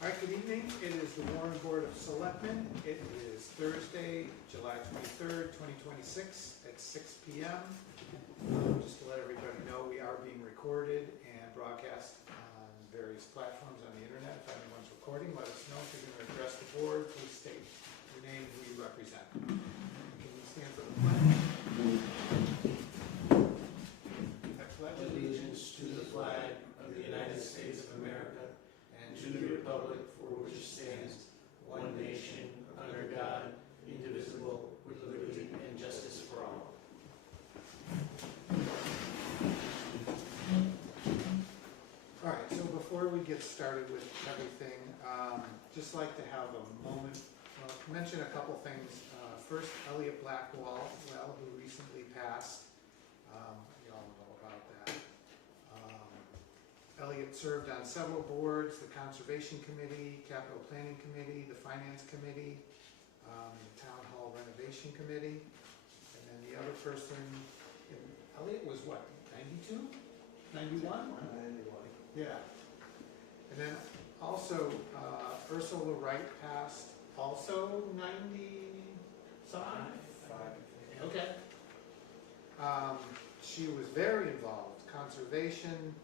All right, good evening. It is the Warren Board of Selectmen. It is Thursday, July 23rd, 2026 at 6 p.m. Just to let everybody know, we are being recorded and broadcast on various platforms on the internet. If anyone's recording, let us know. If you're going to address the board, please state your name and who you represent. Can you stand for the pledge? I pledge Allegiance to the flag of the United States of America and to the republic for which it stands, one nation, under God, indivisible, with liberty and justice for all. All right, so before we get started with everything, just like to have a moment, mention a couple things. First, Elliot Blackwell, who recently passed. You all know about that. Elliot served on several boards, the Conservation Committee, Capital Planning Committee, the Finance Committee, the Town Hall Renovation Committee. And then the other person, Elliot was what, 92? 91? 91. Yeah. And then also Ursula Wright passed, also 95? Okay. She was very involved, conservation,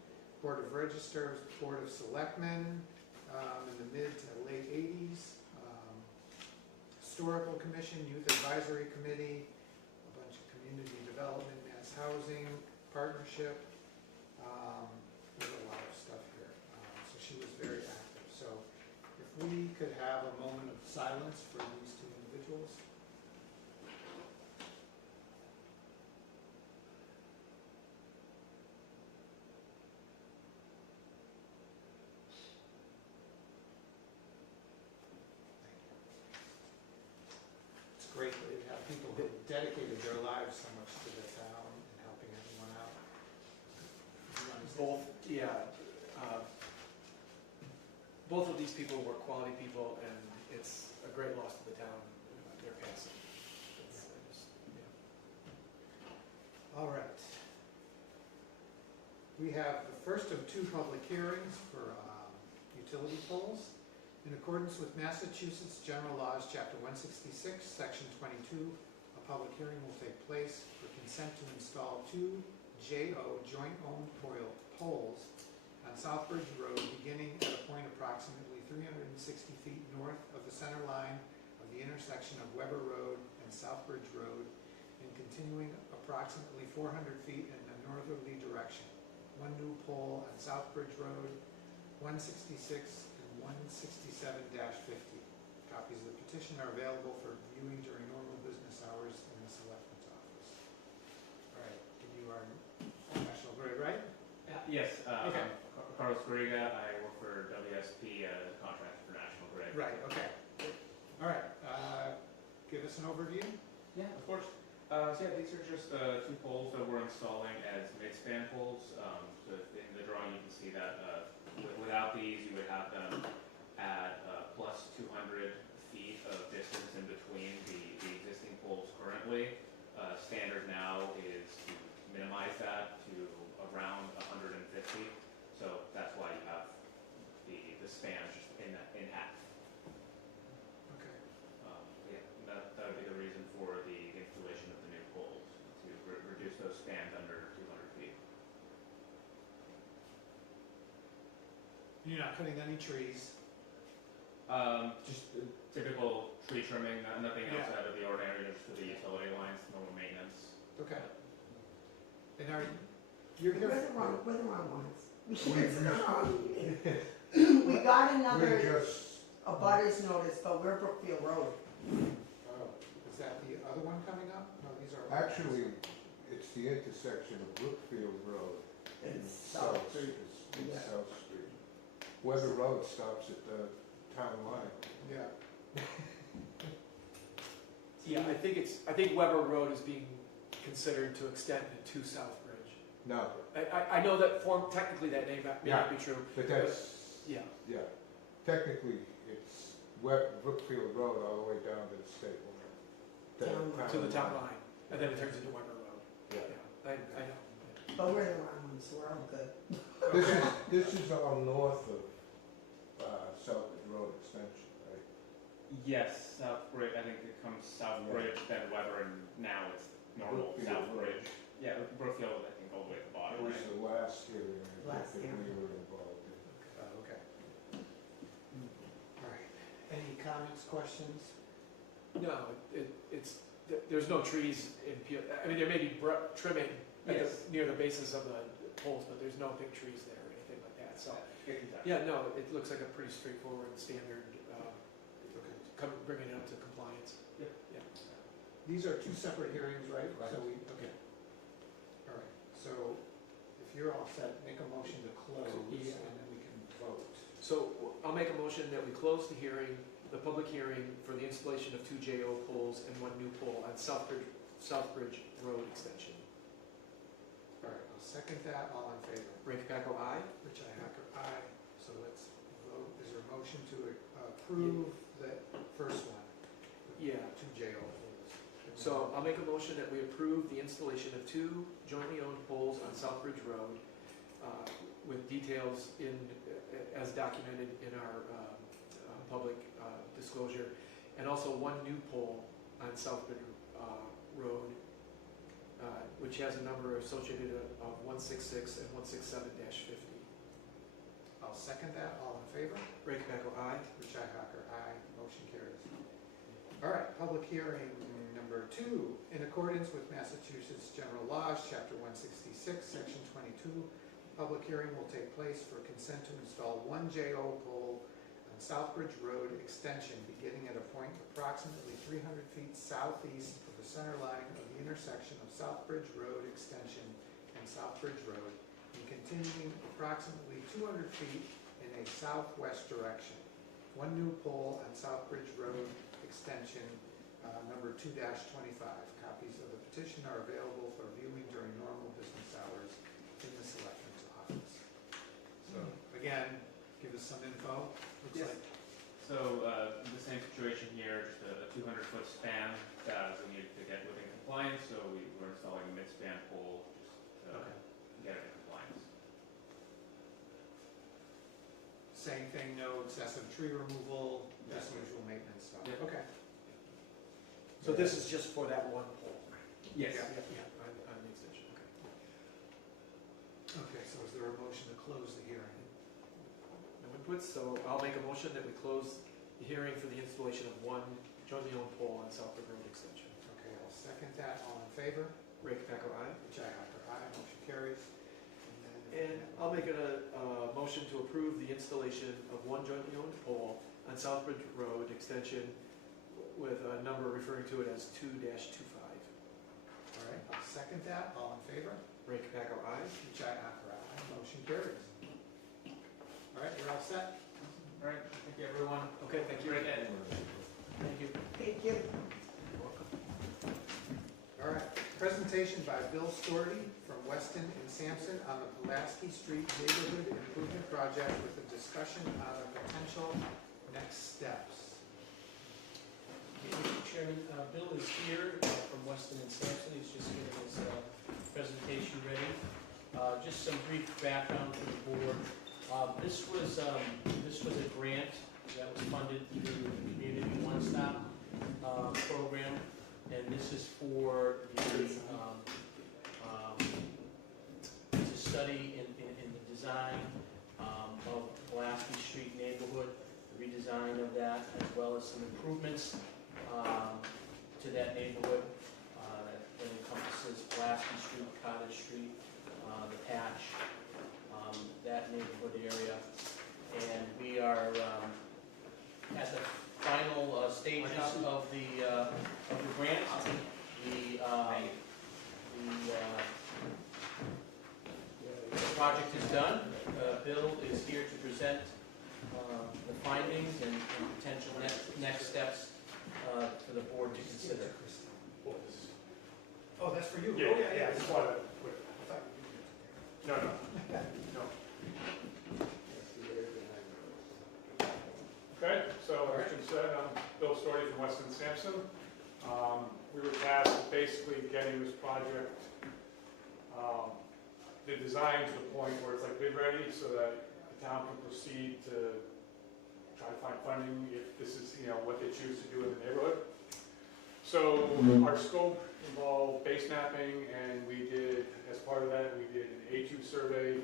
Board of Registers, Board of Selectmen in the mid to late 80s, Historical Commission, Youth Advisory Committee, a bunch of community development, mass housing, partnership. There's a lot of stuff here. So she was very active. So if we could have a moment of silence for these two individuals. It's great that you have people who dedicated their lives so much to the town and helping everyone out. You wanna say Both, yeah. Both of these people were quality people, and it's a great loss to the town, their passing. All right. We have the first of two public hearings for utility poles. In accordance with Massachusetts General Laws, Chapter 166, Section 22, a public hearing will take place for consent to install two JO joint-owned poles on Southbridge Road, beginning at a point approximately 360 feet north of the center line of the intersection of Weber Road and Southbridge Road, and continuing approximately 400 feet in a northerly direction. One new pole on Southbridge Road, 166 and 167-50. Copies of the petition are available for viewing during normal business hours in the Selectmen's office. All right, and you are National Grid, right? Yes, Okay. I'm Carlos Garriga. I work for WSP as a contractor for National Grid. Right, okay. All right, give us an overview. Yeah, of course. So yeah, these are just two poles that we're installing as mid-span poles. So in the drawing you can see that without these you would have them at plus 200 feet of distance in between the existing poles currently. Standard now is to minimize that to around 150. So that's why you have the span just in half. Okay. Yeah, that would be the reason for the installation of the new poles, to reduce those spans under 200 feet. You're not cutting any trees. Just typical tree trimming, nothing else Yeah. out of the ordinary, just for the utility lines, normal maintenance. Okay. And you're We're here. the wrong ones. We got another, a butters notice, but we're Brookfield Road. Oh, is that the other one coming up? No, these are. Actually, it's the intersection of Brookfield Road and South Street. Yeah. South Street. Weather Road stops at the town line. Yeah. Yeah, I think Weber Road is being considered to extend to Southbridge. No, I know that technically that may not be true. but that's, Yeah, yeah, technically, it's Brookfield Road all the way down to the state line. to the town line, and then it turns into Weber Road. Yeah. Yeah, I know. But we're the wrong ones, so we're all good. This is all north of Southbridge Yes, South Bridge, I think it comes South Bridge, then Weber, and now it's normal Brookfield South Road. Bridge. Yeah, Brookfield, I think, all the way at the It bottom, was right? the last hearing, I Last think, that we hearing. were involved in. Okay. All right. Any comments, questions? No, there's no trees in, I mean, there may be trimming at Yes. near the bases of the poles, but there's no big trees there or anything like that, so. Exactly. Yeah, no, it looks like a pretty straightforward, standard, Okay. bringing it up to compliance. These are two separate hearings, right? Right. So we, okay. All right, so if you're all set, make a motion to close, Yeah. and then we can vote. So I'll make a motion that we close the hearing, the public hearing for the installation of 2 JO poles and 1 new pole on Southbridge Road extension. All right, I'll second that, all in favor? Ray Capaco, aye? Richi Hacker, aye. So let's vote, is there a motion to approve the first one? Yeah. 2 JO poles. So I'll make a motion that we approve the installation of 2 jointly owned poles on Southbridge Road with details as documented in our public disclosure, and also 1 new pole on Southbridge Road, which has a number associated of 166 and 167-50. I'll second that, all in favor? Ray Capaco, aye? Richi Hacker, aye. Motion carries. All right, public hearing number 2. In accordance with Massachusetts General Laws, Chapter 166, Section 22, public hearing will take place for consent to install 1 JO pole on Southbridge Road extension beginning at a point approximately 300 feet southeast of the center line of the intersection of Southbridge Road extension and Southbridge Road, and continuing approximately 200 feet in a southwest direction. 1 new pole on Southbridge Road extension, number 2-25. Copies of the petition are available for viewing during normal business hours in the Selectmen's office. So, again, give us some info. Looks Yes. like, So, the same situation here, just a 200-foot span that we needed to get within compliance, so we're installing a mid-span pole just to okay. get it in compliance. Same thing, no excessive tree removal, just Yeah. usual maintenance stuff. Yeah. Okay. So this is just for that 1 pole? Yes. Yeah, on the extension, okay. Okay, so is there a motion to close the hearing? No input, so I'll make a motion that we close the hearing for the installation of 1 jointly owned pole on Southbridge Road extension. Okay, I'll second that. All in favor? Ray Capaco, aye? Richi Hacker, aye. Motion carries. And I'll make a motion to approve the installation of 1 jointly owned pole on Southbridge Road extension with a number referring to it as 2-25. All right, I'll second that. All in favor? Ray Capaco, aye? Richi Hacker, aye. Motion carries. All right, we're all set? All right, thank you, everyone. Okay, thank you. Great day. Thank you. Thank you. All right, presentation by Bill Storty from Weston and Sampson on the Pulaski Street Neighborhood Improvement Project with a discussion on the potential next steps. Mr. Chairman, Bill is here from Weston and Sampson. He's just getting his presentation ready. Just some brief background for the board. This was a grant that was funded through the Community One Stop program, and this is for the it's a study in the design of Pulaski Street neighborhood, the redesign of that, as well as some improvements to that neighborhood that encompasses Pulaski Street, Cottage Street, the Patch, that neighborhood area. And we are at the final stages of the grant. The project is done. Bill is here to present the findings and potential next steps for the board to consider. Oh, that's for you? Yeah, Oh, yeah, I just wanted to, no, no, no. Okay, so as Jim said, I'm Bill Storty from Weston Sampson. We were tasked with basically getting this project, the design to the point where it's like bid ready so that the town can proceed to try to find funding if this is, what they choose to do in the neighborhood. So our scope involved base mapping, and we did, as part of that, we did an A2 survey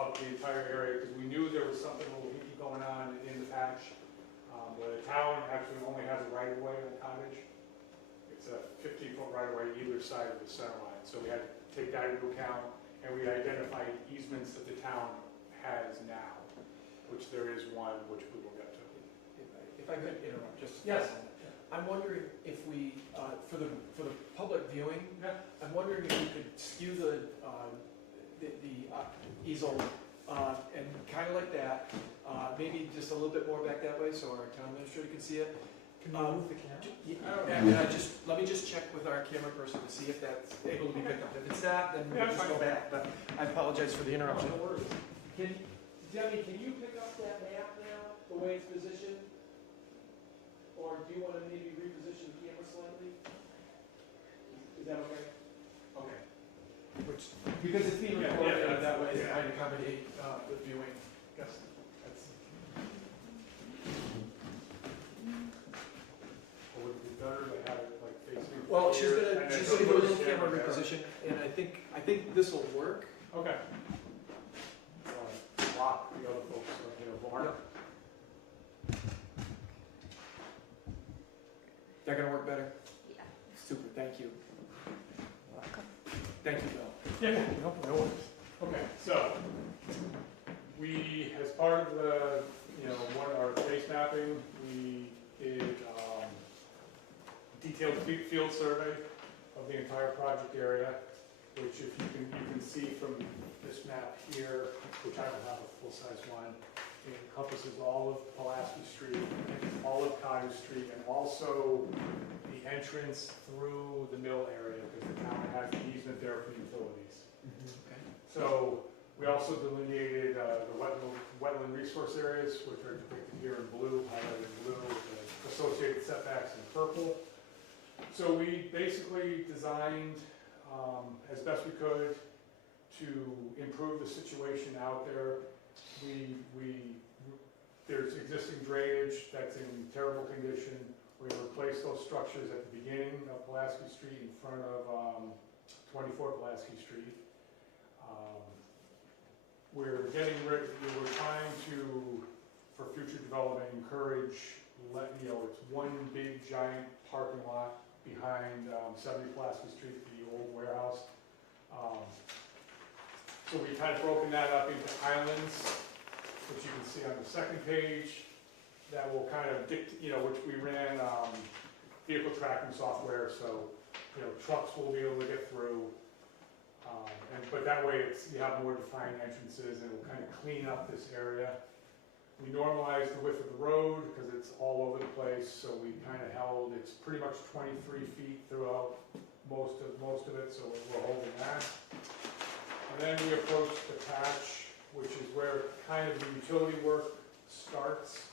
of the entire area, because we knew there was something a little hinky going on in the patch, where the town actually only has a right-of-way on the cottage. It's a 15-foot right-of-way either side of the center line, so we had to take that into account, and we identified easements that the town has now, which there is one, which we will get to. If I could interrupt, just. Yes. I'm wondering if we, for the public viewing, Yeah. I'm wondering if we could skew the easel, and kind of like that, maybe just a little bit more back that way so our town administrator can see it. Can you move the camera? And let me just check with our camera person to see if that's able to be picked up. If it's not, then we'll just go back, but I apologize for the interruption. Debbie, can you pick up that map now, the way it's positioned? Or do you want to maybe reposition the camera slightly? Is that okay? Okay. Because it's being recorded, yeah, that way it yeah. might accommodate the viewing. Guess that's. Or would it be better to have it like facing? Well, she's here, gonna and then do a go little to camera there? reposition, and I think this will work. Okay. Block the other folks, Mark. Yep. That gonna work better? Yeah. Super, thank you. Welcome. Thank you, Bill. Yeah, no worries. Okay, so, we, as part of the, our base mapping, we did, detailed field survey of the entire project area, which if you can see from this map here, which I don't have a full-size one, it encompasses all of Pulaski Street, all of Cottage Street, and also the entrance through the mill area, because the town has the easement there for utilities. Okay. So we also delineated the wetland resource areas, which are depicted here in blue, highlighted in blue, with the associated setbacks in purple. So we basically designed, as best we could, to improve the situation out there. There's existing drainage that's in terrible condition. We replaced those structures at the beginning of Pulaski Street in front of 24 Pulaski Street. We're trying to, for future development, encourage, it's one big giant parking lot behind 70 Pulaski Street, the old warehouse. So we kind of broken that up into islands, which you can see on the second page, that will kind of which we ran vehicle tracking software, so trucks will be able to get through. But that way you have more defined entrances, and it will kind of clean up this area. We normalized the width of the road because it's all over the place, so we kind of held, it's pretty much 23 feet throughout most of it, so we're holding that. And then we approached the patch, which is where kind of the utility work starts.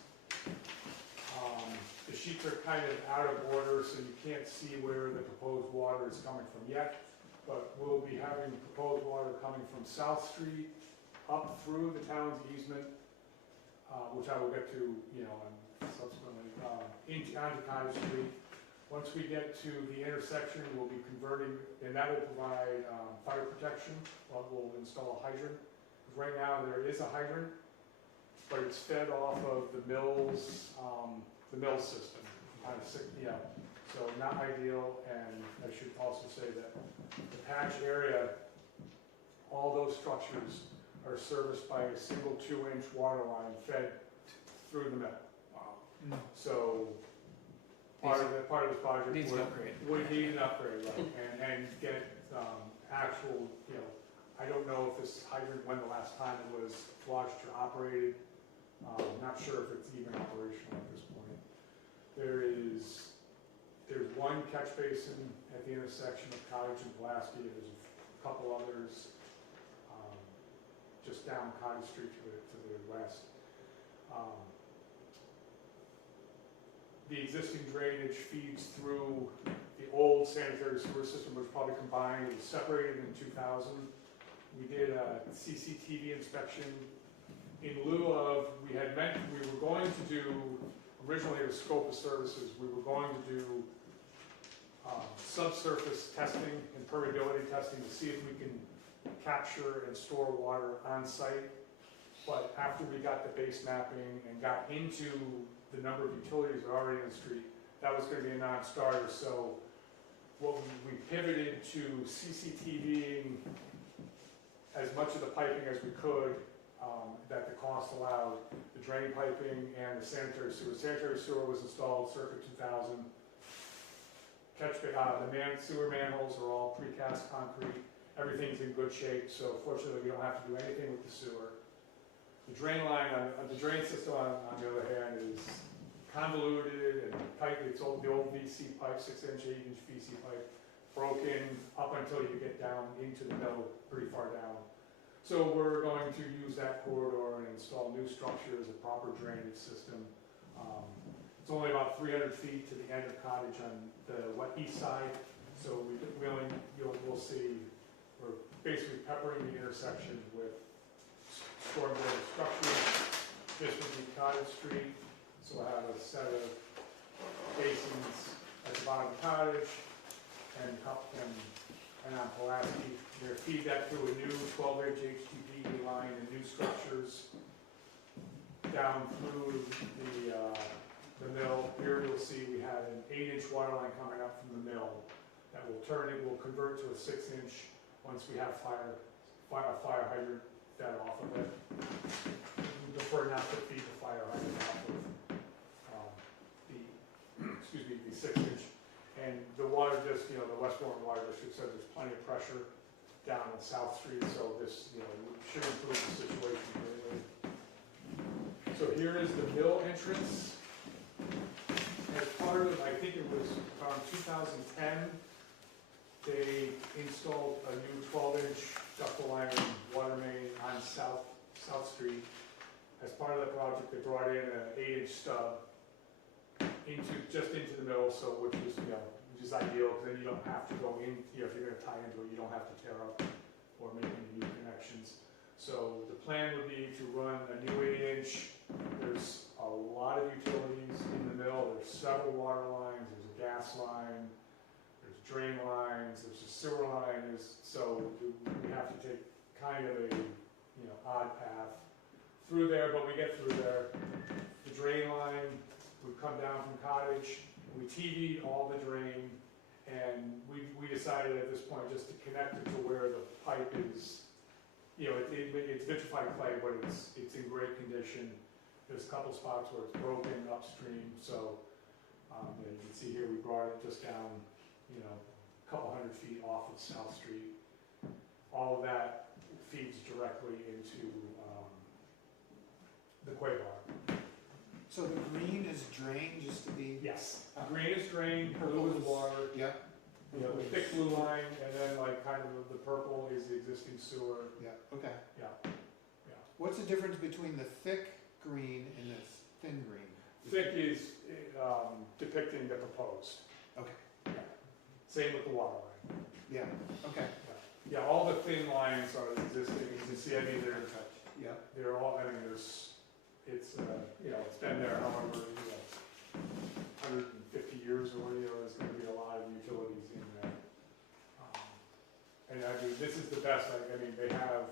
The sheets are kind of out of order, so you can't see where the proposed water is coming from yet, but we'll be having proposed water coming from South Street up through the town's easement, which I will get to, subsequently, onto Cottage Street. Once we get to the intersection, we'll be converting, and that will provide fire protection. We'll install a hydrant. Right now, there is a hydrant, but it's fed off of the mill system. Kind of sick, so not ideal. And I should also say that the patch area, all those structures are serviced by a single 2-inch water line fed through the mill. Wow. So part of this project Needs an upgrade. would need an upgrade, right? and get actual, I don't know if this hydrant, when the last time it was flushed or operated. Not sure if it's even operational at this point. There's one catch basin at the intersection of Cottage and Pulaski. There's a couple others just down Cottage Street to the west. The existing drainage feeds through the old sanitary sewer system, which probably combined. It was separated in 2000. We did a CCTV inspection in lieu of, we were going to do, originally the scope of services, we were going to do subsurface testing and permeability testing to see if we can capture and store water on site. But after we got the base mapping and got into the number of utilities that are already in the street, that was gonna be a non-starter. So what we pivoted to CCTVing as much of the piping as we could, that the cost allowed, the drain piping and the sanitary sewer. Sanitary sewer was installed circa 2000. The sewer manholes are all precast concrete. Everything's in good shape, so fortunately we don't have to do anything with the sewer. The drain line, the drain system on the other hand is convoluted and tight. It's the old VC pipe, 6-inch, 8-inch VC pipe, broken up until you get down into the mill, pretty far down. So we're going to use that corridor and install new structures, a proper drainage system. It's only about 300 feet to the end of Cottage on the east side, so we'll see, we're basically peppering the intersection with stormwater structures. This would be Cottage Street, so we'll have a set of basins at the bottom of Cottage and on Pulaski. We're gonna feed that through a new 12-inch HDPE line and new structures down through the mill. Here you'll see we have an 8-inch water line coming up from the mill that will convert to a 6-inch once we have fire hydrant fed off of it. We prefer not to feed the fire hydrant off of the 6-inch. And the water the Westbourne Water District said there's plenty of pressure down on South Street, so this, should improve the situation greatly. So here is the mill entrance. As part of, I think it was around 2010, they installed a new 12-inch ductile iron water main on South Street. As part of the project, they brought in an 8-inch stub just into the middle, so which is ideal, because then you don't have to go in, if you're going to tie into it, you don't have to tear up or make any new connections. So the plan would be to run a new 8-inch. There's a lot of utilities in the middle. There's several water lines. There's a gas line. There's drain lines. There's a sewer line. So we have to take kind of a odd path through there, but we get through there. The drain line would come down from Cottage. We TV'd all the drain, and we decided at this point just to connect it to where the pipe is. It's vitrified clay, but it's in great condition. There's a couple spots where it's broken upstream, so you can see here we brought it just down, a couple hundred feet off of South Street. All of that feeds directly into the Quaybar. So the green is drained, just to be? Yes, green is drain, blue is water. Yep. The thick blue line, and then the purple is the existing sewer. Yeah, okay. Yeah. What's the difference between the thick green and the thin green? Thick is depicting the proposed. Okay. Yeah. Same with the water line. Yeah, okay. Yeah, all the thin lines are existing. You can see, Yeah. they're all, it's been there however, 150 years or there's going to be a lot of utilities in there. And this is the best, they have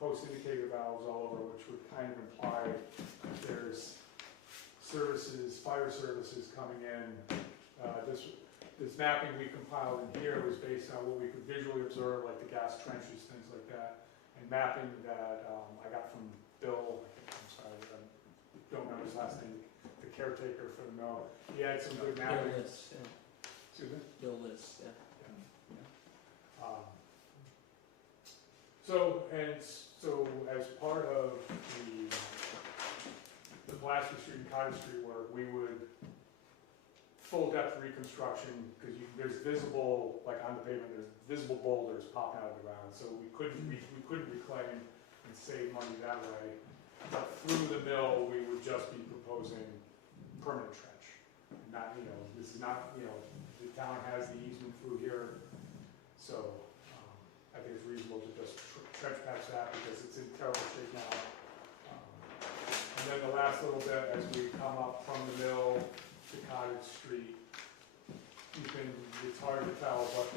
post-indicator valves all over, which would kind of imply there's fire services coming in. This mapping we compiled in here was based on what we could visually observe, like the gas trenches, things like that, and mapping that I got from Bill, I'm sorry, I don't remember his last name, the caretaker for the mill. He had some good mapping. Excuse me? Bill Liss, yeah. So as part of the Pulaski Street and Cottage Street work, we would full depth reconstruction, because there's visible, on the pavement, there's visible boulders popping out of the ground, so we couldn't reclaim and save money that way. But through the mill, we would just be proposing permanent trench. Not, this is not, the town has the easement through here, so I think it's reasonable to just trench patch that because it's in terrible shape now. And then the last little bit, as we come up from the mill to Cottage Street, it's hard to tell, but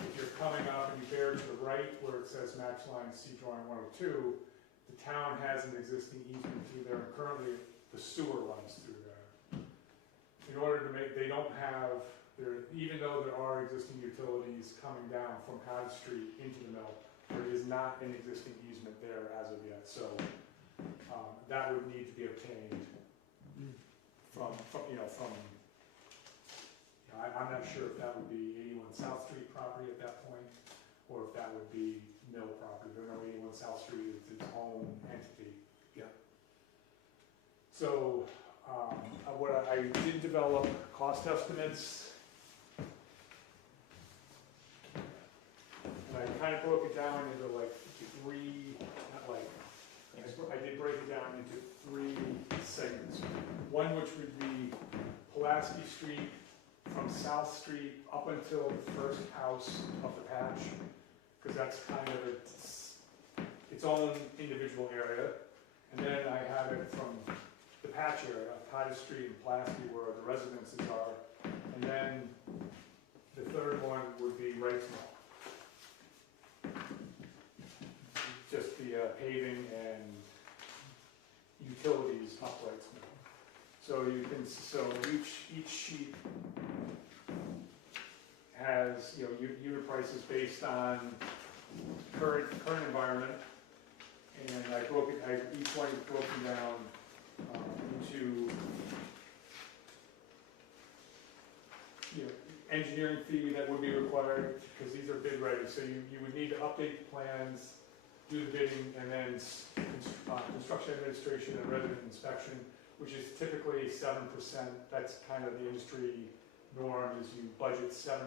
if you're coming up and you bear to the right where it says match line C drawing 102, the town has an existing easement through there, and currently the sewer runs through there. In order to make, they don't have, even though there are existing utilities coming down from Cottage Street into the mill, there is not an existing easement there as of yet, so that would need to be obtained from I'm not sure if that would be 81 South Street property at that point, or if that would be mill property. There are no 81 South Street, it's its own entity. Yeah. So, what I did develop cost estimates. And I kind of broke it down into like three, I did break it down into three segments. One which would be Pulaski Street from South Street up until the first house of the patch, because that's kind of its own individual area. And then I have it from the patch area, Cottage Street and Pulaski, where the residences are. And then the third one would be Wright's Mill. Just the paving and utilities up Wright's Mill. So you can, each sheet has, unit prices based on current environment, and each one is broken down into, engineering fee that would be required, because these are bid ready, so you would need to update the plans, do the bidding, and then construction administration and resident inspection, which is typically 7%. That's kind of the industry norm, is you budget 7%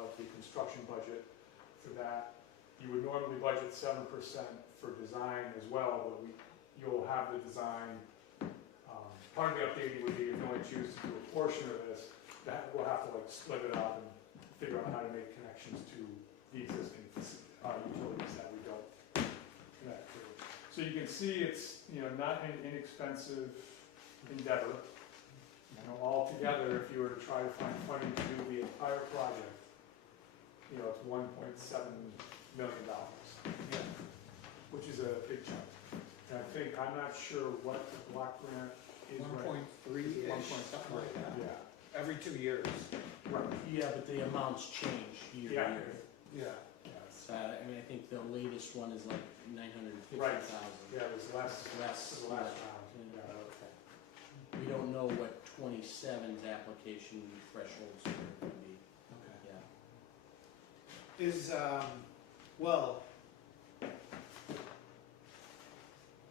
of the construction budget for that. You would normally budget 7% for design as well, but you'll have the design. Part of the updating would be if you only choose to do a portion of this, that we'll have to split it up and figure out how to make connections to the existing utilities that we don't connect to. So you can see it's not an inexpensive endeavor. Altogether, if you were to try to find funding to do the entire project, it's $1.7 million, which is a big chunk. And I'm not sure what the block grant is. 1.3-ish, something like that. Yeah. Every 2 years. Right. Yeah, but the amounts change year to Yeah. year. Yeah. Yes. I think the latest one is like 950,000. Yeah, it was last Less. round. Yeah. Yeah. Okay. We don't know what 27's application thresholds are going to be. Okay. Yeah.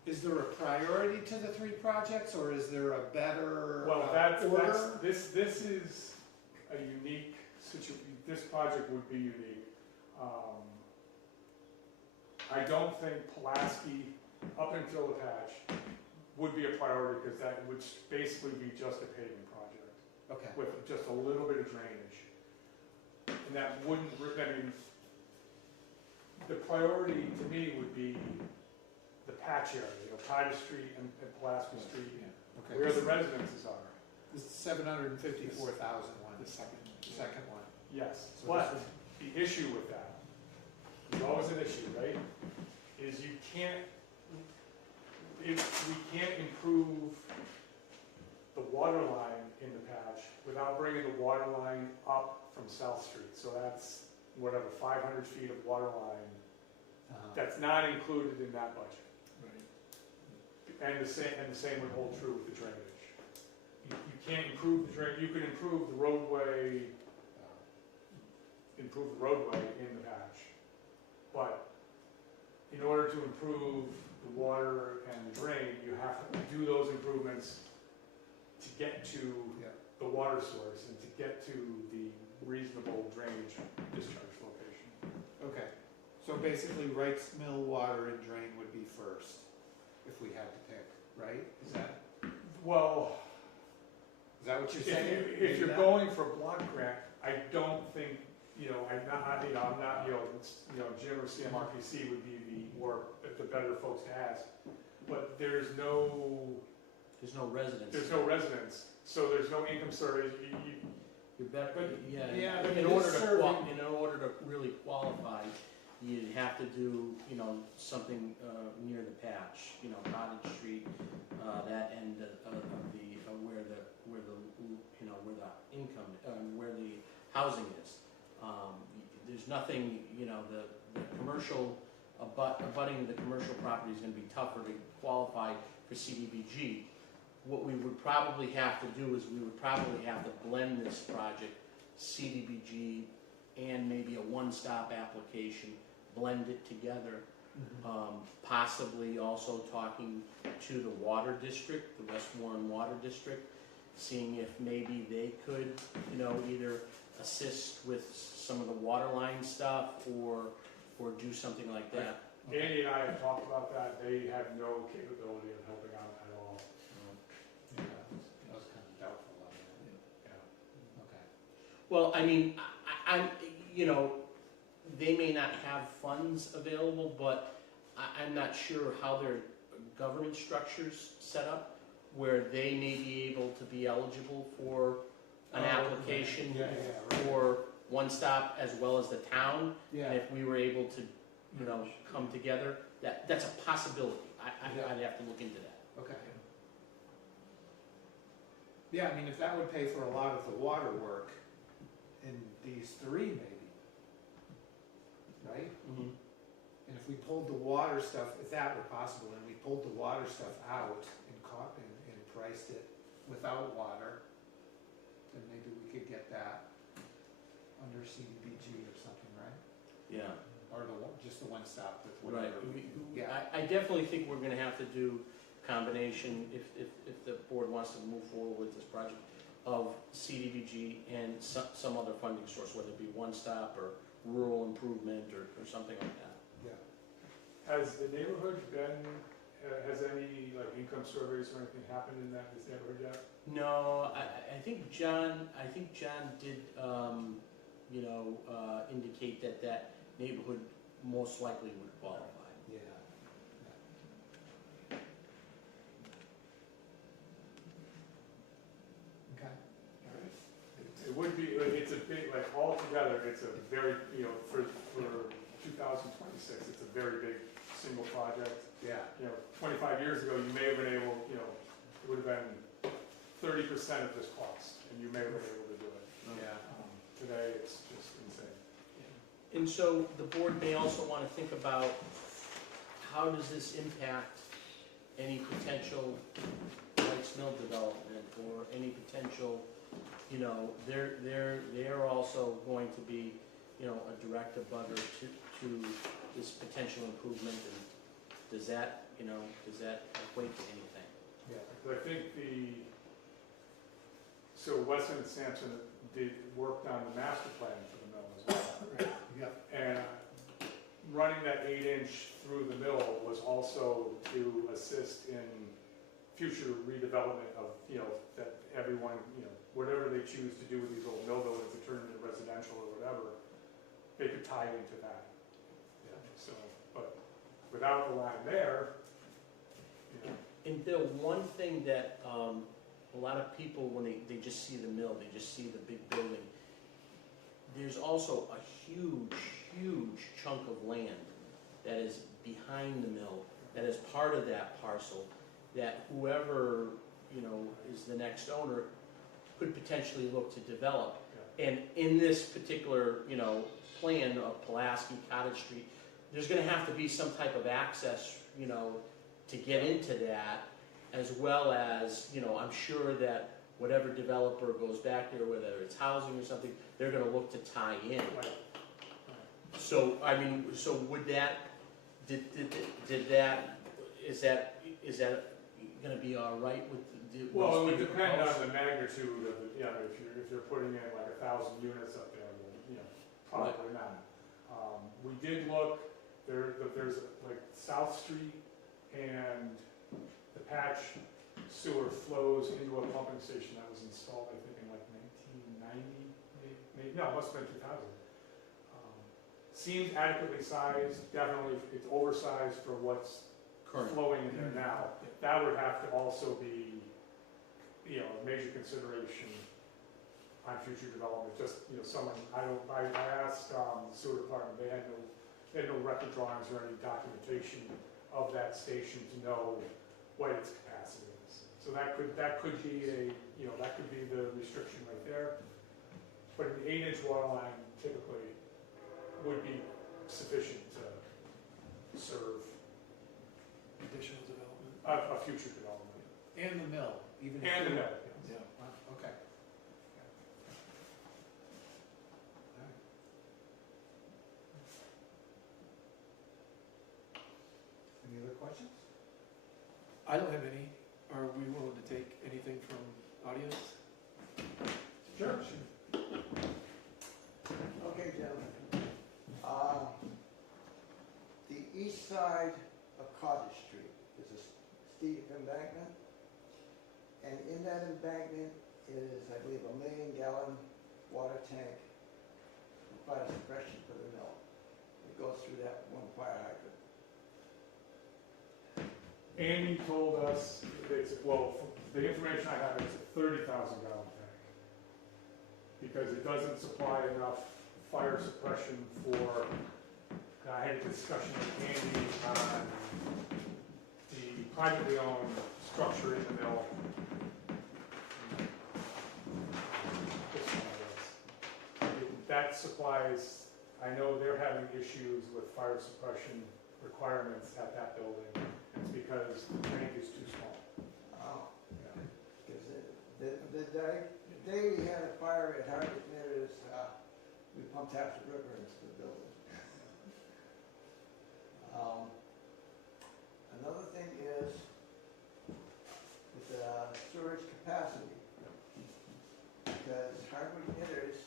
Is there a priority to the 3 projects, or is there a better Well, order? this is a unique situation. This project would be unique. I don't think Pulaski, up until the patch, would be a priority, because that would basically be just a paving project Okay. with just a little bit of drainage. And that wouldn't, the priority to me would be the patch area, Cottage Street and Pulaski Street, Okay. where the residences are. This is 754,000 one. The second. Second one. Yes, So but this the issue with that, there's always an issue, right? Is we can't improve the water line in the patch without bringing the water line up from South Street. So that's, 500 feet of water line. That's not included in that budget. And the same would hold true with the drainage. You can't improve the drain. You can improve the roadway in the patch, but in order to improve the water and the drain, you have to do those improvements to get to the water source and to get to the reasonable drainage discharge location. Okay. So basically, Wright's Mill water and drain would be first, if we had to pick, right? Is that Well, what you're saying? if you're going for block grant, I don't think, I'm not, Jim or CMRPC would be the better folks to ask. But there's no There's no residence. there's no residence, so there's no income survey. You're better, But- yeah, Yeah, but in it is order to, serving- in order to really qualify, you'd have to do, you know, something, near the patch, you know, Cottage Street, that end of the, where the, you know, where the income, where the housing is. There's nothing, you know, the commercial, abutting the commercial property is gonna be tougher to qualify for CDBG. What we would probably have to do is we would probably have to blend this project, CDBG, and maybe a one-stop application, blend it together. Possibly also talking to the water district, the West Warren Water District, seeing if maybe they could, you know, either assist with some of the water line stuff or do something like that. Andy and I have talked about that, they have no capability of helping out at all. Yeah, I was kind of doubtful on that. Yeah. Okay. Well, I mean, I'm, you know, they may not have funds available, but I'm not sure how their governance structure's set up, where they may be able to be eligible for an application Yeah, yeah, right. for one stop as well as the town. Yeah. And if we were able to, you know, come together, that's a possibility. I'd have to look into that. Okay. Yeah, I mean, if that would pay for a lot of the water work in these three, maybe, right? Mhm. And if we pulled the water stuff, if that were possible, and we pulled the water stuff out and priced it without water, then maybe we could get that under CDBG or something, right? Yeah. Or just the one stop with Right. whatever. Yeah, I definitely think we're gonna have to do combination, if the board wants to move forward with this project, of CDBG and some other funding source, whether it be one stop or rural improvement or something like that. Yeah. Has the neighborhood been, has any like income surveys or anything happened in this neighborhood yet? No, I think John did, you know, indicate that neighborhood most likely would qualify. Yeah. Okay. All right. It would be, like, it's a big, like altogether, it's a very, you know, for 2026, it's a very big single project. Yeah. You know, 25 years ago, you may have been able, you know, it would have been 30% of this cost, and you may have been able to do it. Yeah. Today, it's just insane. And so the board may also want to think about how does this impact any potential White's Mill development or any potential, you know, they're also going to be, you know, a direct abutter to this potential improvement, and does that equate to anything? Yeah. But I think so Weston and Sampson worked on the master plan for the mill as well. Yep. And running that 8-inch through the mill was also to assist in future redevelopment of, you know, that everyone, you know, whatever they choose to do with these old mill buildings to turn into residential or whatever, they could tie into that. Yeah. So, but without the line there, you know, And Bill, one thing that a lot of people, when they just see the mill, they just see the big building, there's also a huge chunk of land that is behind the mill, that is part of that parcel, that whoever, you know, is the next owner could potentially look to develop. And in this particular, you know, plan of Pulaski Cottage Street, there's gonna have to be some type of access, you know, to get into that, as well as, you know, I'm sure that whatever developer goes back there, whether it's housing or something, they're gonna look to tie in. right. So, I mean, so would that, is that gonna be all right with the? Well, it would with depend proposed? on the magnitude of the, you know, if you're putting in like 1,000 units up there, then, you know, probably not. We did look, there's like South Street and the patch sewer flows into a pumping station that was installed, I think, in like 1990, maybe, no, it must have been 2000. Seems adequately sized, definitely, it's oversized for what's Current. flowing in there now. That would have to also be, you know, a major consideration on future development, just, you know, someone, I asked, the sewer department, they had no record drawings or any documentation of that station to know what its capacity is. So that could be that could be the restriction right there. But an 8-inch water line typically would be sufficient to serve Additional development. a future development. And the mill, even. if- And the mill, Yeah. Wow, okay. All right. Any other questions? I don't have any. Are we willing to take anything from audience? Sure. Okay, gentlemen. The east side of Cottage Street is a steep embankment. And in that embankment is, I believe, a 1 million gallon water tank for fire suppression for the mill. It goes through that one fire hydrant. Andy told us, the information I have is a 30,000 gallon tank. Because it doesn't supply enough fire suppression for, I had a discussion with Andy on the privately owned structure in the mill. This one is. That supplies, I know they're having issues with fire suppression requirements at that building. It's because the tank is too small. Oh, because the day we had a fire at Hardwick Knitters, we pumped half the river into the building. Another thing is with the storage capacity, because Hardwick Knitters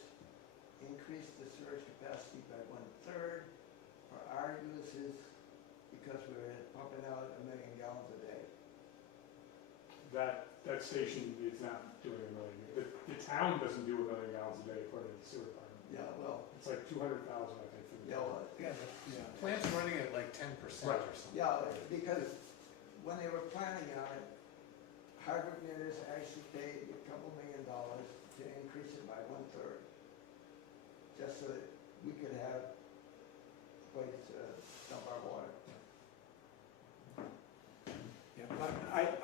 increased the storage capacity by 1/3 for our uses because we're pumping out 1 million gallons a day. That station is not doing 1 million. The town doesn't do 1 million gallons a day according to the sewer department. Yeah, well, It's like 200,000, I think. for the yeah, town. well, Yeah, the plant's running at like 10% Right. or something. yeah, because when they were planning on it, Hardwick Knitters actually paid a couple $1 million to increase it by 1/3, just so that we could have a place to dump our water. Yeah,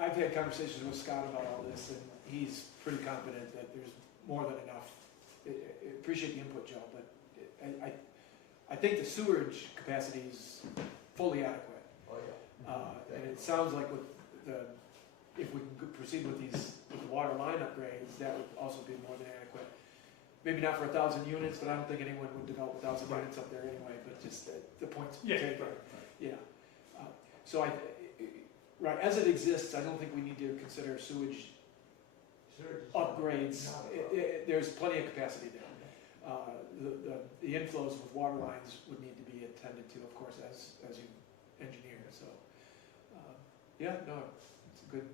I've had conversations with Scott about all this, and he's pretty confident that there's more than enough. I appreciate the input, Joe, but I think the sewerage capacity is fully adequate. Oh, yeah. And it sounds like with if we can proceed with the water line upgrades, that would also be more than adequate. Maybe not for 1,000 units, but I don't think anyone would develop 1,000 Right. units up there anyway, but just the point's Yeah, taken. right. Yeah. So right, as it exists, I don't think we need to consider sewage upgrades. Not a problem. There's plenty of capacity there. The inflows with water lines would need to be attended to, of course, as you engineer, so. Yeah, no, it's a good,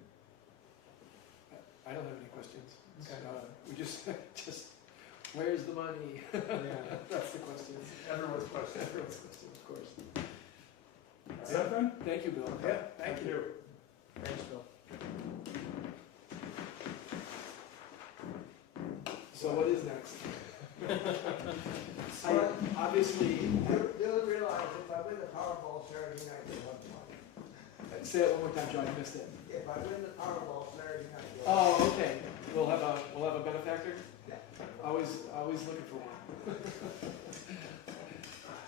I don't have any questions. Okay. We just, where's the money? Yeah. That's the question. Everyone's question. Everyone's question, of course. Is that done? Thank you, Bill. Yeah, thank you. Thanks, Bill. So what is next? Obviously, You'll realize if I win the Powerball Saturday night, you'll have money. say it one more time, John, you missed it. If I win the Powerball Saturday night, you'll Oh, okay. We'll have a benefactor? Yeah. Always looking for one.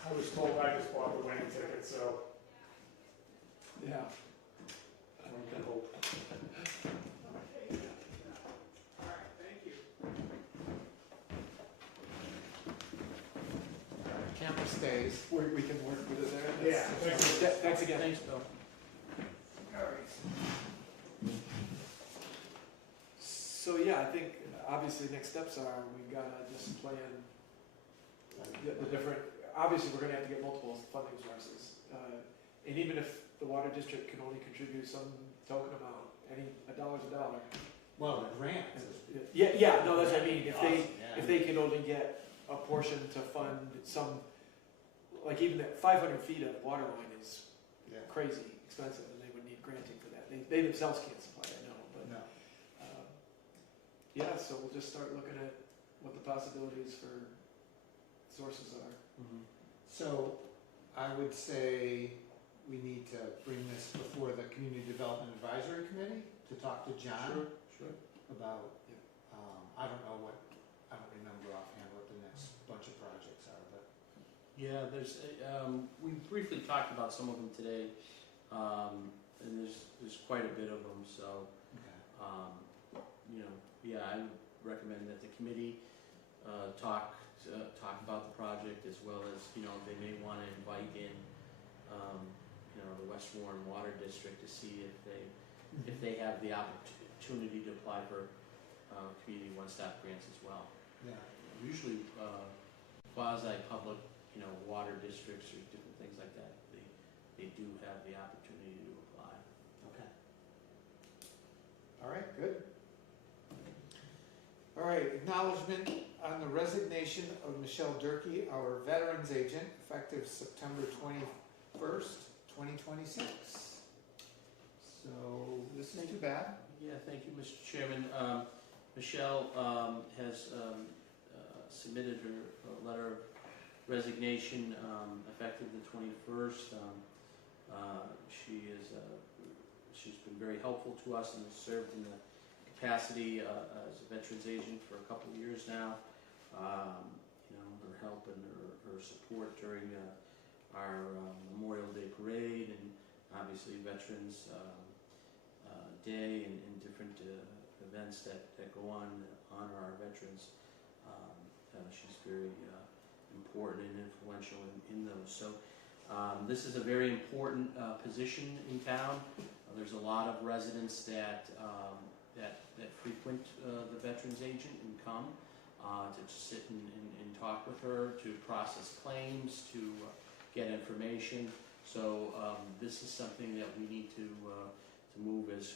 I was told I just bought the winning ticket, so Yeah. one can hope. Camera stays. We can work with it there. Yeah, Thanks again. Thanks, Bill. So yeah, I think obviously next steps are we've got to just plan the different, obviously we're going to have to get multiple funding sources. And even if the water district can only contribute some token amount, $1 is $1. Well, the grant. Yeah, no, that's what I mean. Awesome, If they could only get a portion to fund some, like even that 500 feet of water line is Yeah. crazy expensive, and they would They themselves can't supply, I know, but, No. yeah, so we'll just start looking at what the possibilities for sources are. So I would say we need to bring this before the Community Development Advisory Committee to talk to John Sure. about, I don't know what, I don't remember offhand what the next bunch of projects are, but. Yeah, there's, we briefly talked about some of them today, and there's quite a bit of them, so, yeah, I would recommend that the committee, talk about the project as well as, they may wanna invite in, the West Warren Water District to see if they have the opportunity to apply for, community one-stop grants as well. Yeah. Usually, quasi-public, water districts or different things like that, they do have the opportunity to apply. Okay. All right, good. All right, acknowledgement on the resignation of Michelle Durkee, our Veterans Agent, effective September 21st, 2026. So, this is too bad. Yeah, thank you, Mr. Chairman. Michelle has submitted her letter of resignation effective the 21st. She's been very helpful to us and has served in the capacity as a veterans agent for a couple of years now. Her help and her support during our Memorial Day parade and obviously Veterans Day and different events that go on to honor our veterans. She's very important and influential in those. So this is a very important position in town. There's a lot of residents that frequent the veterans agent and come to sit and talk with her, to process claims, to get information. So this is something that we need to move as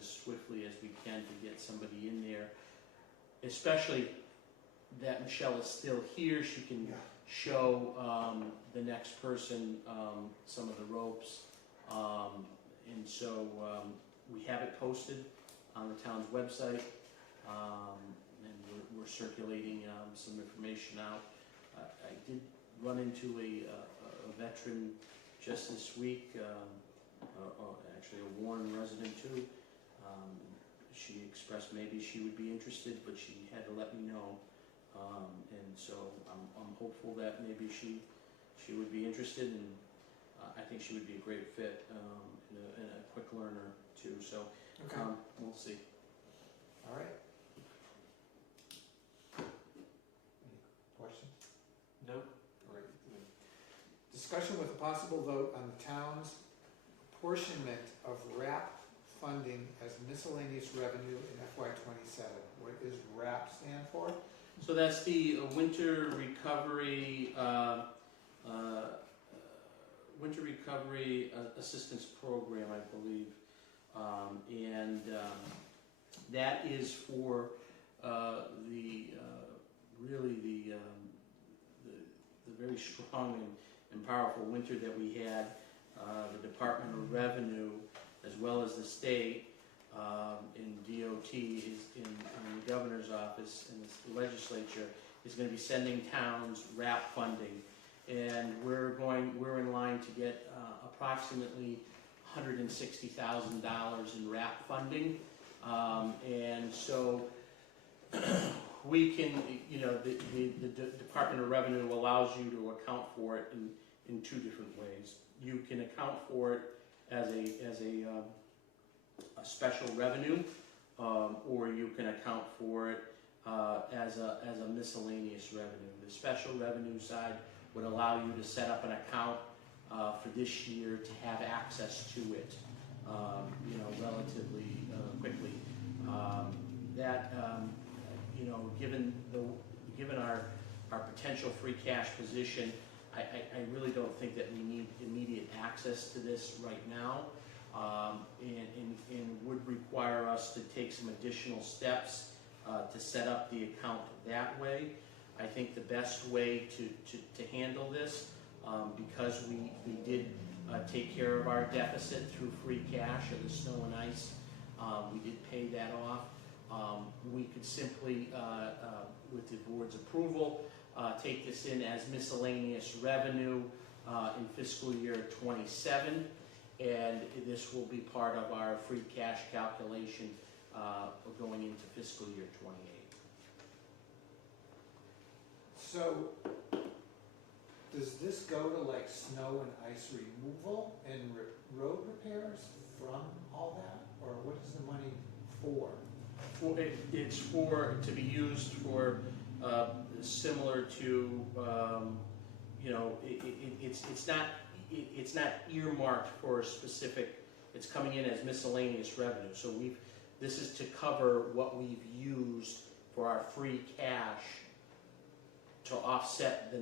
swiftly as we can to get somebody in there, especially that Michelle is still here. She can show the next person some of the ropes, and so we have it posted on the town's website, and we're circulating some information out. I did run into a veteran just this week, actually a Warren resident too. She expressed maybe she would be interested, but she had to let me know. And so I'm hopeful that maybe she would be interested, and I think she would be a great fit, and a quick learner too. So we'll see. All right. Any questions? No? All right. Discussion with a possible vote on the town's apportionment of RAP funding as miscellaneous revenue in FY27. What does RAP stand for? So that's the Winter Recovery Assistance Program, I believe, and that is for the very strong and powerful winter that we had. The Department of Revenue, as well as the state, in DOT, is in the governor's office and the legislature is going to be sending towns RAP funding, and we're in line to get approximately $160,000 in RAP funding, and so we can, the Department of Revenue allows you to account for it in two different ways. You can account for it as a special revenue, or you can account for it as a miscellaneous revenue. The special revenue side would allow you to set up an account for this year to have access to it, relatively quickly. Given our potential free cash position, I really don't think that we need immediate access to this right now, and would require us to take some additional steps to set up the account that way. I think the best way to handle this, because we did take care of our deficit through free cash or the snow and ice. We did pay that off. We could simply, with the board's approval, take this in as miscellaneous revenue in fiscal year '27, and this will be part of our free cash calculation going into fiscal year '28. So, does this go to like snow and ice removal and road repairs from all that? Or what is the money for? It's for, to be used for, similar to, it's not earmarked for a specific, it's coming in as miscellaneous revenue. So this is to cover what we've used for our free cash to offset the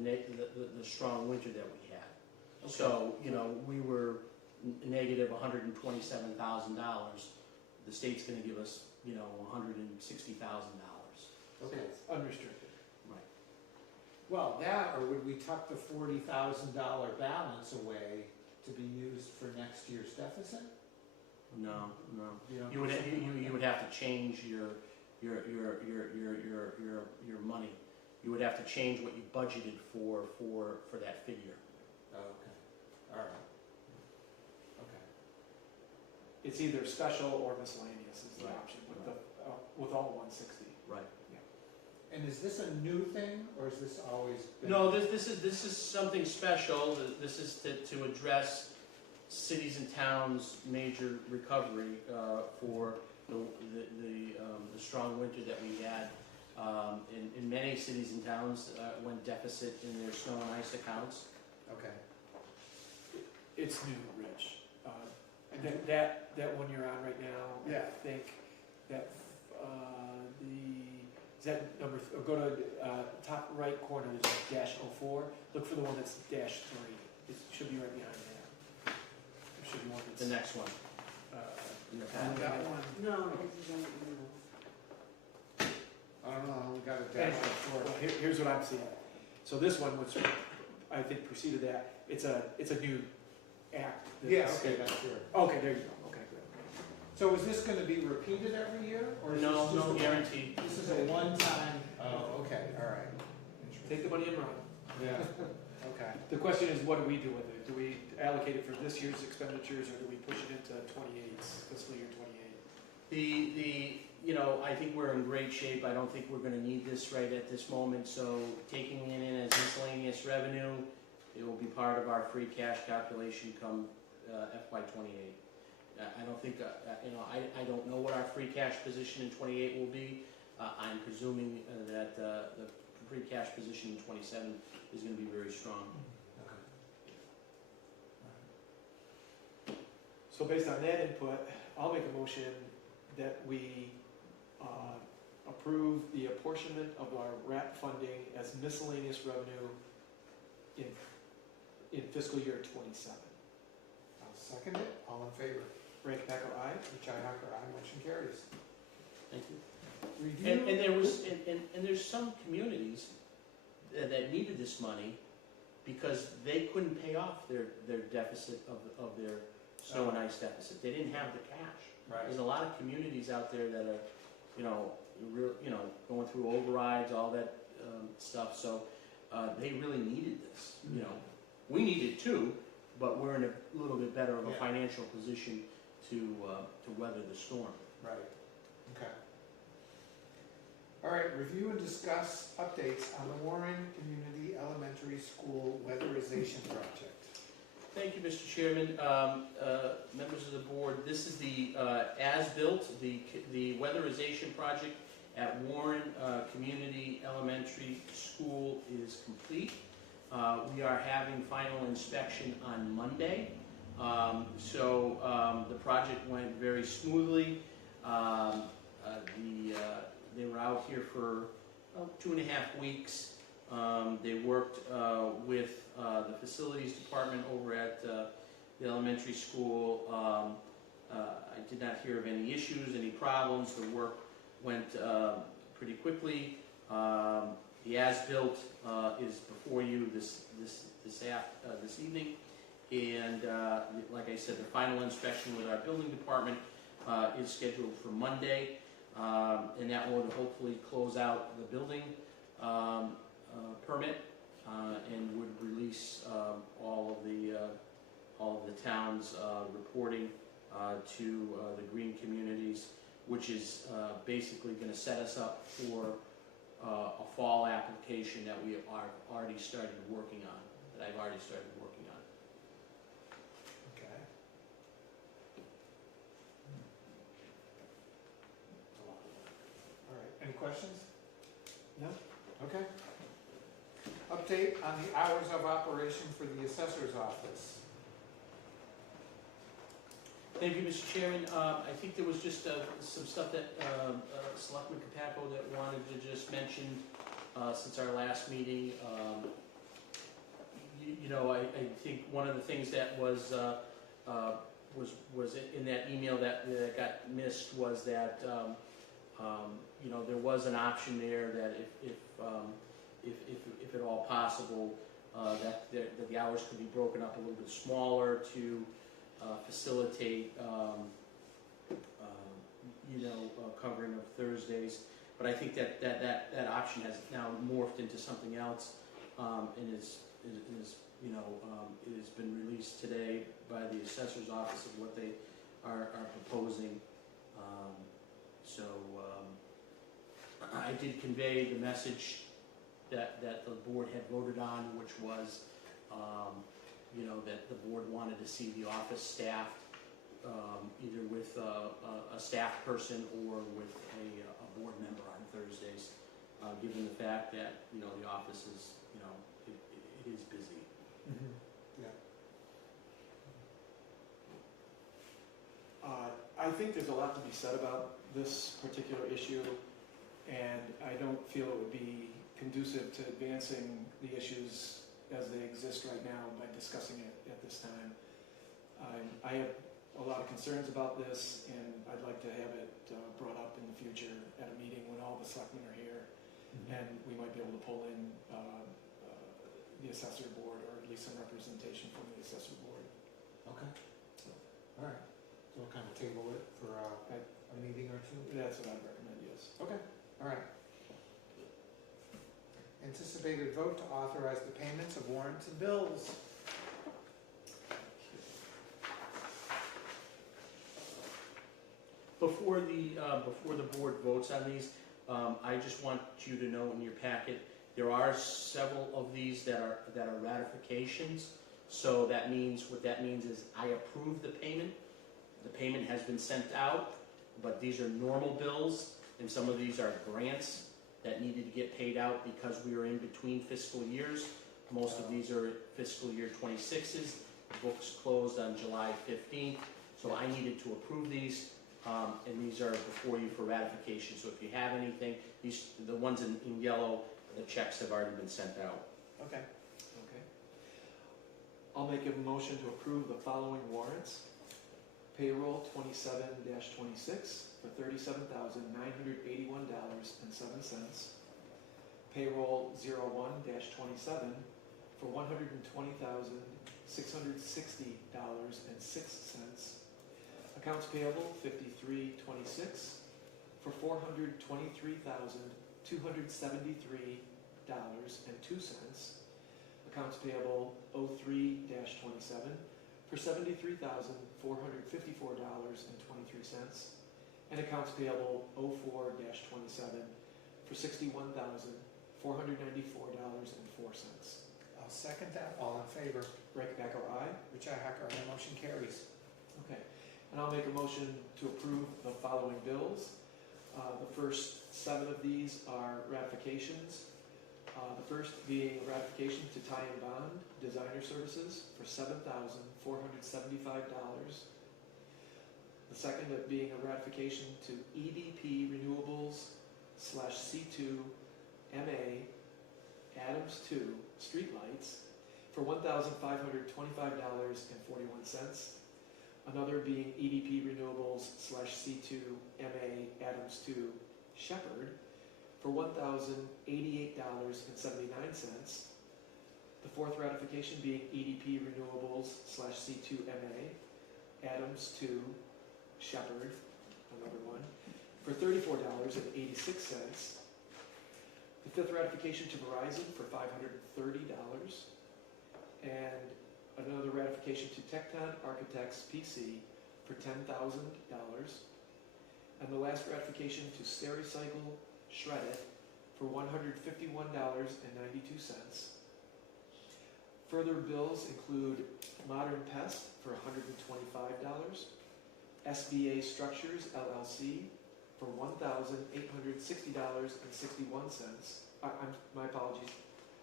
strong winter that we had. Okay. So, we were negative $127,000. The state's gonna give us, $160,000. Okay. It's unrestricted. Right. Well, that, or would we tuck the $40,000 balance away to be used for next year's deficit? No. You don't You would, think so? you would have to change your money. You would have to change what you budgeted for that figure. Oh, okay, all right. Okay. It's either special or miscellaneous is the Right. option with all 160. Right. And is this a new thing, or is this always been? No, this is something special. This is to address cities and towns' major recovery for the strong winter that we had. In many cities and towns went deficit in their snow and ice accounts. Okay. It's new, Rich. That one you're on right now, Yeah. I think that is that number, go to top right corner, there's a dash 04. Look for the one that's dash 3. It should be right behind that. There should be one The that's, next one. In the I packet. only got one. No, this is, I don't know, I only got a Anyway, dash well, here's what I'm seeing. So this one, which I think preceded that, it's a new act. Yes, okay, that's here. Okay, there you go. Okay, good. So is this gonna be repeated every year, or is this No, just no a- guarantee. This is a one-time, oh, okay, all right. Take the money and run. Yeah, okay. The question is, what do we do with it? Do we allocate it for this year's expenditures, or do we push it into 28's, fiscal year 28? I think we're in great shape. I don't think we're gonna need this right at this moment, so taking it in as miscellaneous revenue, it will be part of our free cash calculation come FY '28. I don't think, I don't know what our free cash position in '28 will be. I'm presuming that the free cash position in '27 is gonna be very strong. So based on that input, I'll make a motion that we approve the apportionment of our RAP funding as miscellaneous revenue in fiscal year '27. I'll second it, all in favor? Ray Capaco, aye. Richi Hacker, aye, motion carries. Thank you. Review. And there was, and there's some communities that needed this money because they couldn't pay off their deficit of their snow and ice deficit. They didn't have the cash. Right. There's a lot of communities out there that are, going through overrides, all that stuff, so they really needed this, We need it too, but we're in a little bit better of a Yeah. financial position to weather the storm. Right, okay. All right, review and discuss updates on the Warren Community Elementary School weatherization project. Thank you, Mr. Chairman. Members of the board, this is the as-built, the weatherization project at Warren Community Elementary School is complete. We are having final inspection on Monday. The project went very smoothly. They were out here for 2.5 weeks. They worked with the facilities department over at the elementary school. I did not hear of any issues, any problems. The work went pretty quickly. The as-built is before you this evening, And like I said, the final inspection with our building department is scheduled for Monday. And that will hopefully close out the building permit and would release all of the town's reporting to the green communities, which is basically going to set us up for a fall application that we are already started working on, that I've already started working on. Okay. All right, any questions? No? Okay. Update on the hours of operation for the assessor's office. Thank you, Mr. Chairman. I think there was just some stuff that Selectman Capaco that wanted to just mention since our last meeting. I think one of the things that was in that email that got missed was that there was an option there that if at all possible, that the hours could be broken up a little bit smaller to facilitate, covering of Thursdays. But I think that option has now morphed into something else, and it has been released today by the assessor's office of what they are proposing. I did convey the message that the board had voted on, which was that the board wanted to see the office staffed, either with a staff person or with a board member on Thursdays, given the fact that, the office is, it is busy. Mm-hmm. Yeah. I think there's a lot to be said about this particular issue, and I don't feel it would be conducive to advancing the issues as they exist right now by discussing it at this time. I have a lot of concerns about this, and I'd like to have it brought up in the future at a meeting when all the selectmen are here, and we might be able to pull in the assessor board, or at least some representation from the assessor board. Okay. All right. So we'll kind of table it for a meeting or two? That's what I'd recommend, yes. Okay. All right. Anticipated vote to authorize the payments of warrants and bills. Before the board votes on these, I just want you to know in your packet, there are several of these that are ratifications. So what that means is I approve the payment. The payment has been sent out, but these are normal bills, and some of these are grants that needed to get paid out because we are in between fiscal years. Most of these are fiscal year 26s. The books closed on July 15th, so I needed to approve these, and these are before you for ratification. So if you have anything, the ones in yellow, the checks have already been sent out. Okay. Okay. I'll make a motion to approve the following warrants. Payroll 27-26 for $37,981.07. Payroll 01-27 for $120,660.06. Accounts payable 53-26 for $423,273.02. Accounts payable 03-27 for $73,454.23. And accounts payable 04-27 for $61,494.04. I'll second that. All in favor? Rick Echo, aye. Richi Hacker, aye. Motion carries. Okay. And I'll make a motion to approve the following bills. The first 7 of these are ratifications. The first being a ratification to Tie and Bond Designer Services for $7,475. The second being a ratification to EDP Renewables /C2 MA Adams 2 Streetlights for $1,525.41. Another being EDP Renewables /C2 MA Adams 2 Shepherd for $1,088.79. The fourth ratification being EDP Renewables / C2MA, Adams to Shepherd, another one, for $34.86. The fifth ratification to Verizon for $530. And another ratification to Tecton Architects PC for $10,000. And the last ratification to Stericycle Shred-It for $151.92. Further bills include Modern Pest for $125, SBA Structures LLC for $1,860.61. My apologies.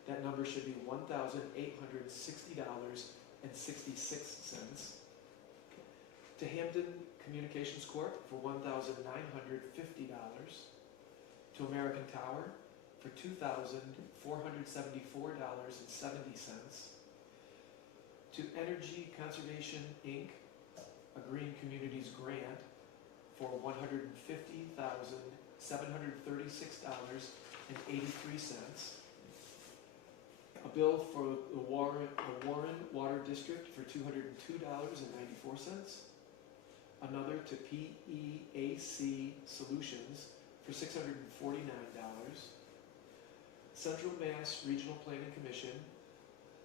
That number should be $1,860.66. To Hampton Communications Corp. for $1,950. To American Tower for $2,474.70. To Energy Conservation Inc., a Green Communities Grant for $150,736.83. A bill for the Warren Water District for $202.94. Another to PEAC Solutions for $649. Central Mass Regional Planning Commission,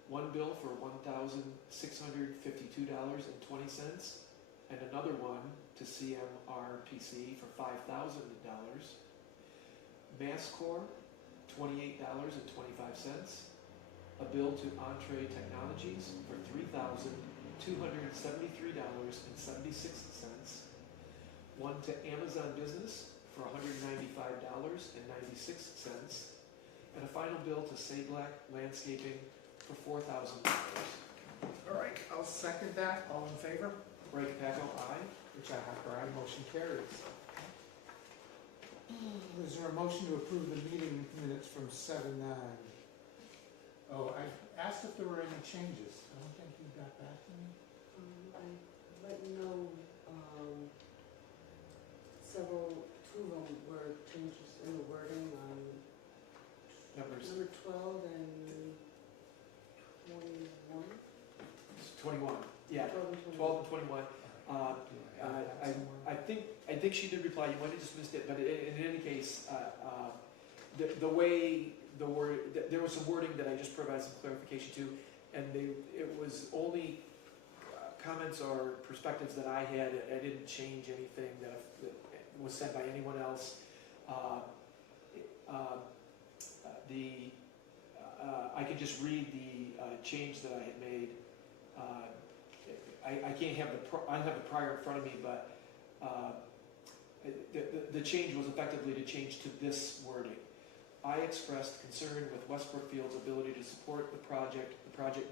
one bill for $1,652.20, and another one to CMRPC for $5,000. MassCore, $28.25. A bill to Entree Technologies for $3,273.76. One to Amazon Business for $195.96. And a final bill to Sablack Landscaping for $4,000. All right, I'll second that. All in favor? Ray Capaco, aye. Richi Hacker, aye. Motion carries. Is there a motion to approve the meeting minutes from 7/9? Oh, I asked if there were any changes. I don't think you got back to me. I let you know, two of them were changes in the wording on Numbers number 12 and 21. 21. Yeah, 12 and 21. 12 and 21. I think she did reply. You might have just missed it, but in any case, the way the word, there was some wording that I just provided some clarification to, and it was only comments or perspectives that I had. I didn't change anything that was said by anyone else. I could just read the change that I had made. I can't have I don't have the prior in front of me, but the change was effectively to change to this wording. I expressed concern with West Brookfield's ability to support the project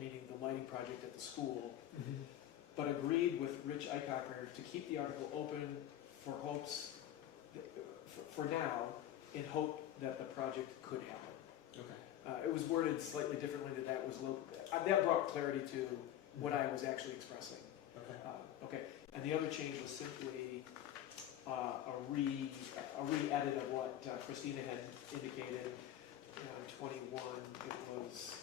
meaning the lighting project at the school, but agreed with Rich Eichaker to keep the article open for hopes, for now, in hope that the project could happen. Okay. It was worded slightly differently, that brought clarity to what I was actually expressing. Okay. Okay, and the other change was simply a re-edit of what Christina had indicated on 21. It was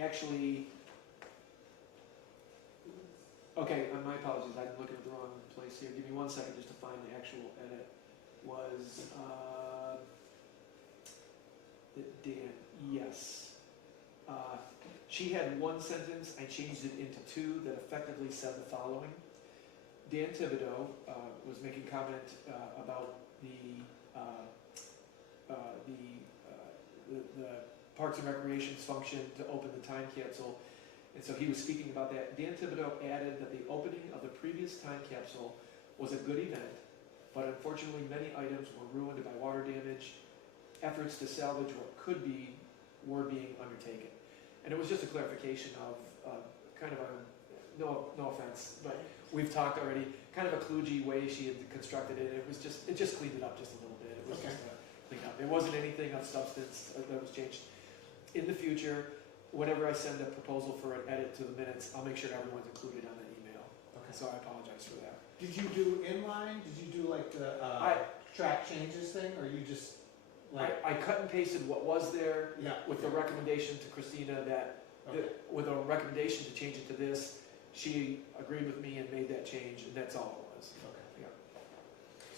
actually, okay, my apologies, I'm looking at the wrong place here. Give me 1 second just to find the actual edit. Was Dan, yes. She had one sentence, I changed it into two that effectively said the following. Dan Thibodeau was making comment about the Parks and Recreation's function to open the time capsule. And so he was speaking about that. Dan Thibodeau added that the opening of the previous time capsule was a good event, but unfortunately many items were ruined by water damage. Efforts to salvage what could be were being undertaken. And it was just a clarification of kind of a, no offense, but we've talked already, kind of a kludgy way she had constructed it. It just cleaned it up just a little bit. It was Okay. just a clean up. There wasn't anything of substance that was changed. In the future, whenever I send a proposal for an edit to the minutes, I'll make sure everyone's included on that email. Okay. so I apologize for that. Did you do inline? Did you do like the track changes thing, or you just like? I cut and pasted what was there Yeah. with the recommendation to Christina that, Okay. with a recommendation to change it to this, she agreed with me and made that change, and that's all it was. Okay. Yeah.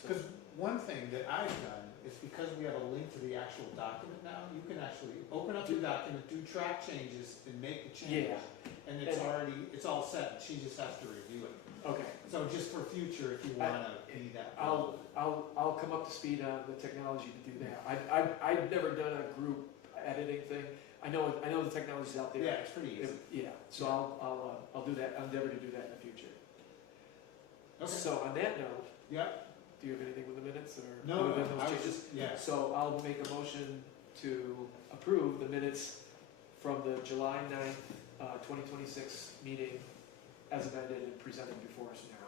So- Because one thing that I've done is because we have a link to the actual document now, you can actually open up the document, do track changes, and make the change. Yeah. And it's all set, she just has to review it. Okay, So just for future, if you wanna be that. I'll come up to speed on the technology to do that. I've never done a group editing thing. I know the technology's out there. Yeah, it's pretty easy. Yeah, so I'll do that, I'll endeavor to do that in the future. Okay. So on that note, Yep. do you have anything with the minutes or? No, other than those I was changes? just, yeah. So I'll make a motion to approve the minutes from the July 9th, 2026 meeting as amended and presented before us now.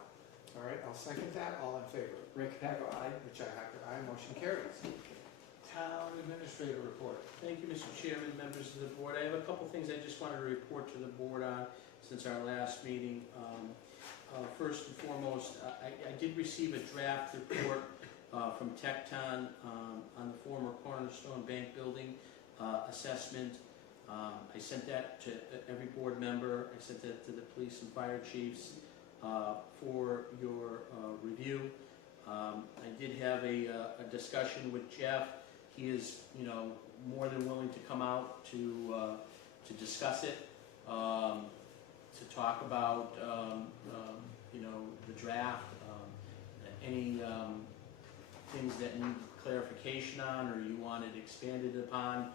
All right, I'll second that. All in favor? Ray Capaco, aye. Richi Hacker, aye. Motion carries. Town administrator report. Thank you, Mr. Chairman, members of the board. I have a couple things I just wanted to report to the board on since our last meeting. First and foremost, I did receive a draft report from Tecton on the former Cornerstone Bank building assessment. I sent that to every board member. I sent that to the police and fire chiefs for your review. I did have a discussion with Jeff. He is, more than willing to come out to discuss it, to talk about, the draft, any things that need clarification on or you want it expanded upon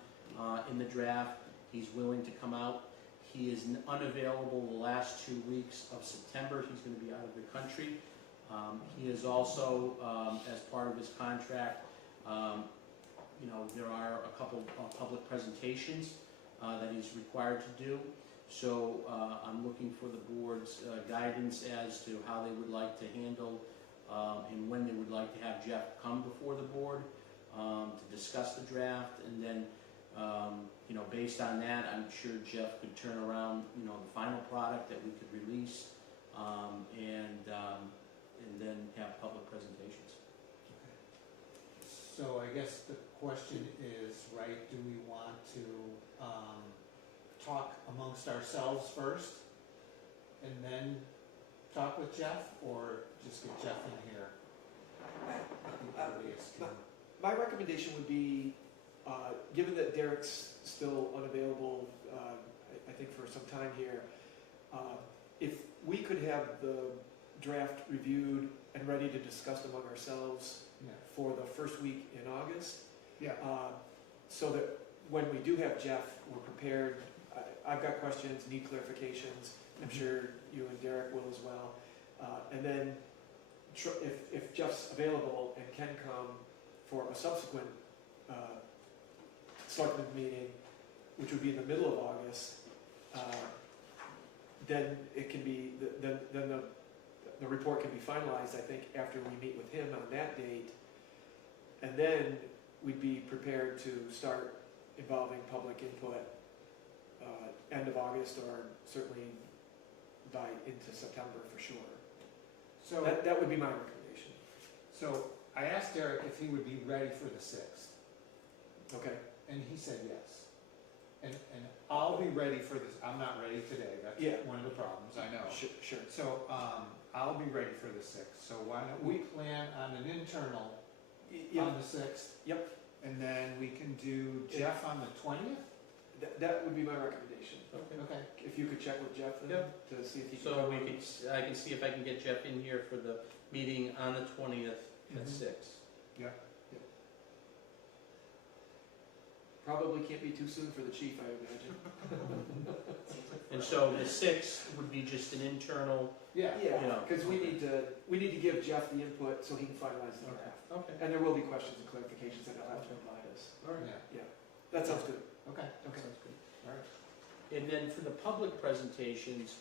in the draft. He's willing to come out. He is unavailable the last 2 weeks of September. He's going to be out of the country. He is also, as part of his contract, there are a couple of public presentations that he's required to do. So I'm looking for the board's guidance as to how they would like to handle and when they would like to have Jeff come before the board to discuss the draft. And then, based on that, I'm sure Jeff could turn around, the final product that we could release and then have public presentations. So I guess the question is, right, do we want to talk amongst ourselves first and then talk with Jeff, or just get Jeff in here? I think everybody's can. My recommendation would be, given that Derek's still unavailable, I think for some time here, if we could have the draft reviewed and ready to discuss among ourselves Yeah. for the first week in August, Yeah. so that when we do have Jeff, we're prepared. I've got questions, need clarifications. I'm sure you and Derek will as well. And then if Jeff's available and can come for a subsequent Selectmen meeting, which would be in the middle of August, then it can be, then the report can be finalized, I think, after we meet with him on that date. And then we'd be prepared to start involving public input end of August, or certainly by into September for sure. So, That would be my recommendation. so I asked Derek if he would be ready for the 6th, Okay? and he said yes. And I'll be ready for this. I'm not ready today. That's Yeah. one of the problems, I know. Sure. So I'll be ready for the 6th. So why don't we plan on an internal on the 6th? Yep. And then we can do Jeff on the 20th? That would be my recommendation. Okay. If you could check with Jeff then, Yep. to see if he can. So come we on. could, I can see if I can get Jeff in here for the meeting on the 20th at Mhm. 6. Probably can't be too soon for the chief, I imagine. And so the 6th would be just an internal. Yeah. Yeah, Yeah. because we need to give Jeff the input so he can finalize the draft. Okay. And there will be questions and clarifications that I'll have to provide us. All right. Yeah. That sounds good. Okay. Okay. Sounds good. All right. And then for the public presentations,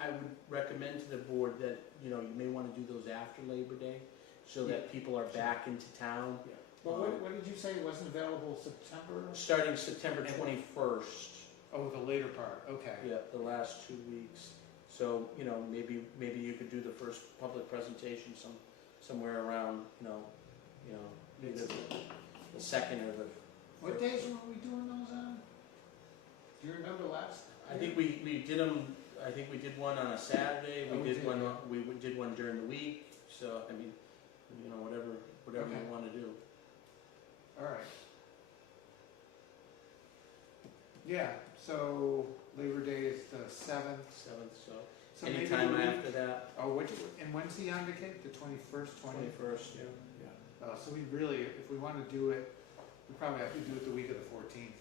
I would recommend to the board that, you may want to do those after Labor Day, so that people are back into town. Well, what did you say wasn't available September? Starting September 21st. Oh, the later part, okay. Yeah, the last 2 weeks. So, you know, maybe you could do the first public presentation somewhere around, either the second or the. What days were we doing those on? Do you remember last? I think we did them, I think we did one on a Saturday, Oh, we we did did, one, yeah. we did one during the week, so, I mean, whatever Okay. you wanna do. All right. Yeah, so Labor Day is the 7th. 7th, so, So maybe anytime the week- after that, Oh, and when's he on vacation? The 21st, 20th? 21st, yeah. So we really, if we want to do it, we probably have to do it the week of the 14th,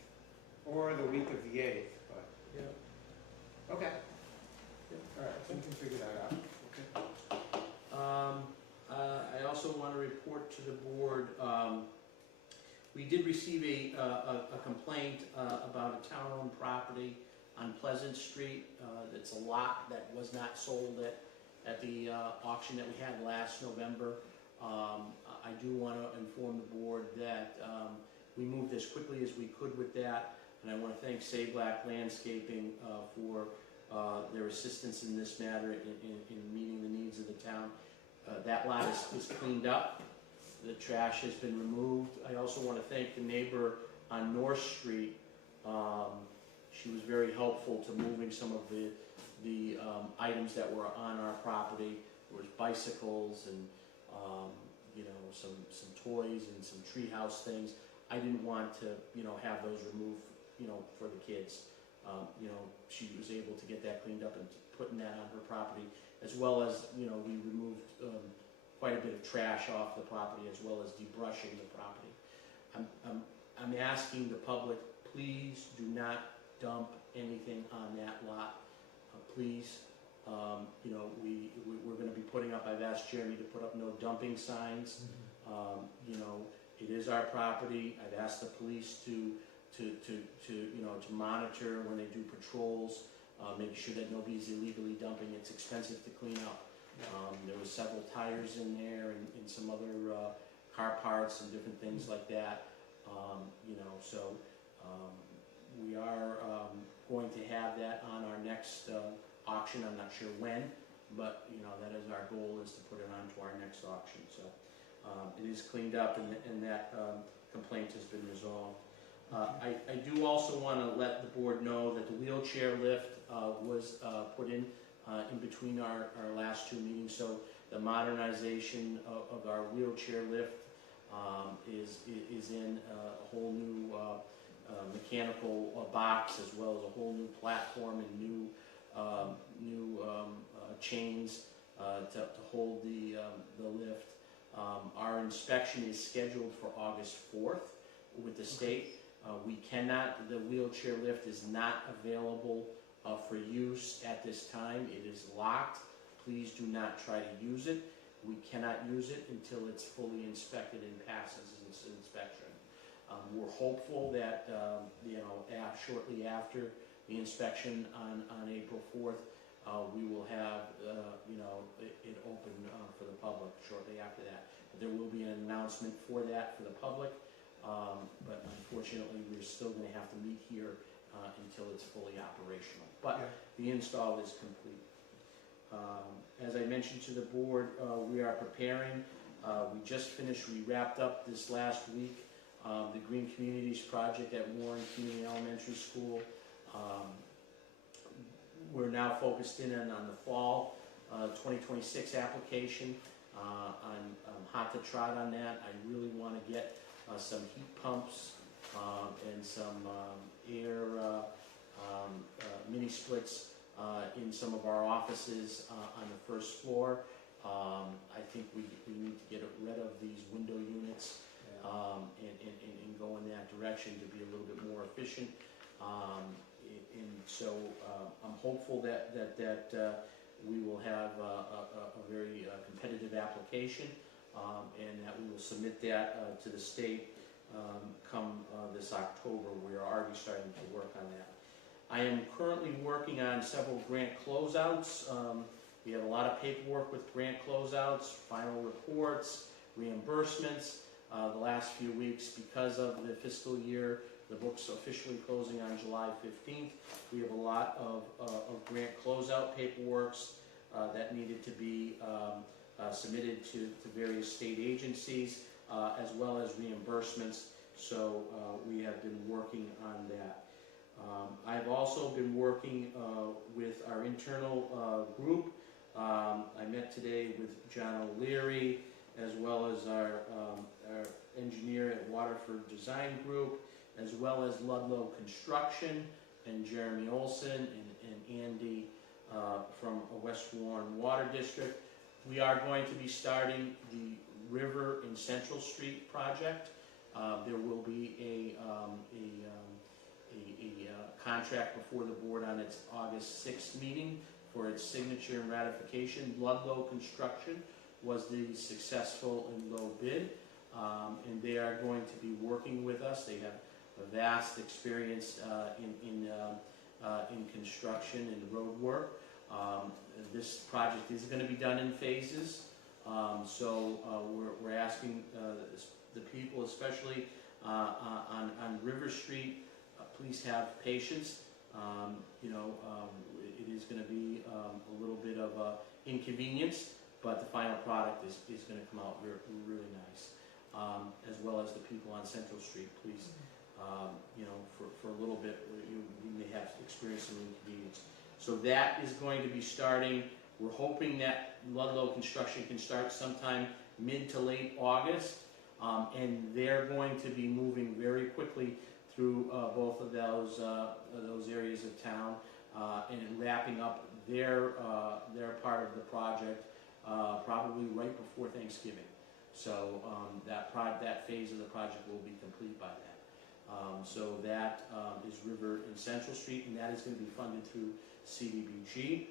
or the week of the 8th, but, Yeah. okay. Yeah. All right, so we can figure that out. I also want to report to the board, we did receive a complaint about a town-owned property on Pleasant Street. It's a lot that was not sold at the auction that we had last November. I do want to inform the board that we moved as quickly as we could with that, and I want to thank Say Black Landscaping for their assistance in this matter in meeting the needs of the town. That lot is cleaned up. The trash has been removed. I also want to thank the neighbor on North Street. She was very helpful to moving some of the items that were on our property. There was bicycles and some toys and some treehouse things. I didn't want to have those removed for the kids. She was able to get that cleaned up and putting that on her property, as well as we removed quite a bit of trash off the property, as well as debrushing the property. I'm asking the public, please do not dump anything on that lot. Please, we're going to be putting up. I've asked Jeremy to put up no dumping signs. It is our property. I've asked the police to monitor when they do patrols, making sure that nobody's illegally dumping. It's expensive to clean up. There was several tires in there and some other car parts and different things like that. We are going to have that on our next auction. I'm not sure when, but that is our goal, is to put it on to our next auction. So it is cleaned up, and that complaint has been resolved. I do also want to let the board know that the wheelchair lift was put in between our last 2 meetings. So the modernization of our wheelchair lift is in a whole new mechanical box, as well as a whole new platform and new chains to hold the lift. Our inspection is scheduled for August 4th with the state. The wheelchair lift is not available for use at this time. It is locked. Please do not try to use it. We cannot use it until it's fully inspected and passes its inspection. We're hopeful that shortly after the inspection on April 4th, we will have it open for the public shortly after that. But there will be an announcement for that for the public. But unfortunately, we're still going to have to meet here until it's fully operational. But the install is complete. As I mentioned to the board, we are preparing. We just finished, we wrapped up this last week the Green Communities project at Warren Community Elementary School. We're now focused in on the fall 2026 application. I'm hot to trot on that. I really want to get some heat pumps and some air mini splits in some of our offices on the first floor. I think we need to get rid of these window units and go in that direction to be a little bit more efficient. So I'm hopeful that we will have a very competitive application, and that we will submit that to the state come this October. We are already starting to work on that. I am currently working on several grant closeouts. We have a lot of paperwork with grant closeouts, final reports, reimbursements. The last few weeks, because of the fiscal year The book's officially closing on July 15th. We have a lot of grant closeout paperworks that needed to be submitted to various state agencies, as well as reimbursements. So we have been working on that. I've also been working with our internal group. I met today with John O'Leary, as well as our engineer at Waterford Design Group, as well as Ludlow Construction, and Jeremy Olson and Andy from West Warren Water District. We are going to be starting the River and Central Street project. There will be a contract before the board on its August 6th meeting for its signature and ratification. Ludlow Construction was the successful and low bid, and they are going to be working with us. They have a vast experience in construction and road work. This project is going to be done in phases, so we're asking the people, especially on River Street, please have patience. It is going to be a little bit of inconvenience, but the final product is going to come out really nice. As well as the people on Central Street, please, for a little bit, you may have experienced some inconvenience. So that is going to be starting. We're hoping that Ludlow Construction can start sometime mid to late August, and they're going to be moving very quickly through both of those areas of town, and wrapping up their part of the project probably right before Thanksgiving. So that phase of the project will be complete by then. So that is River and Central Street, and that is going to be funded through CDBG.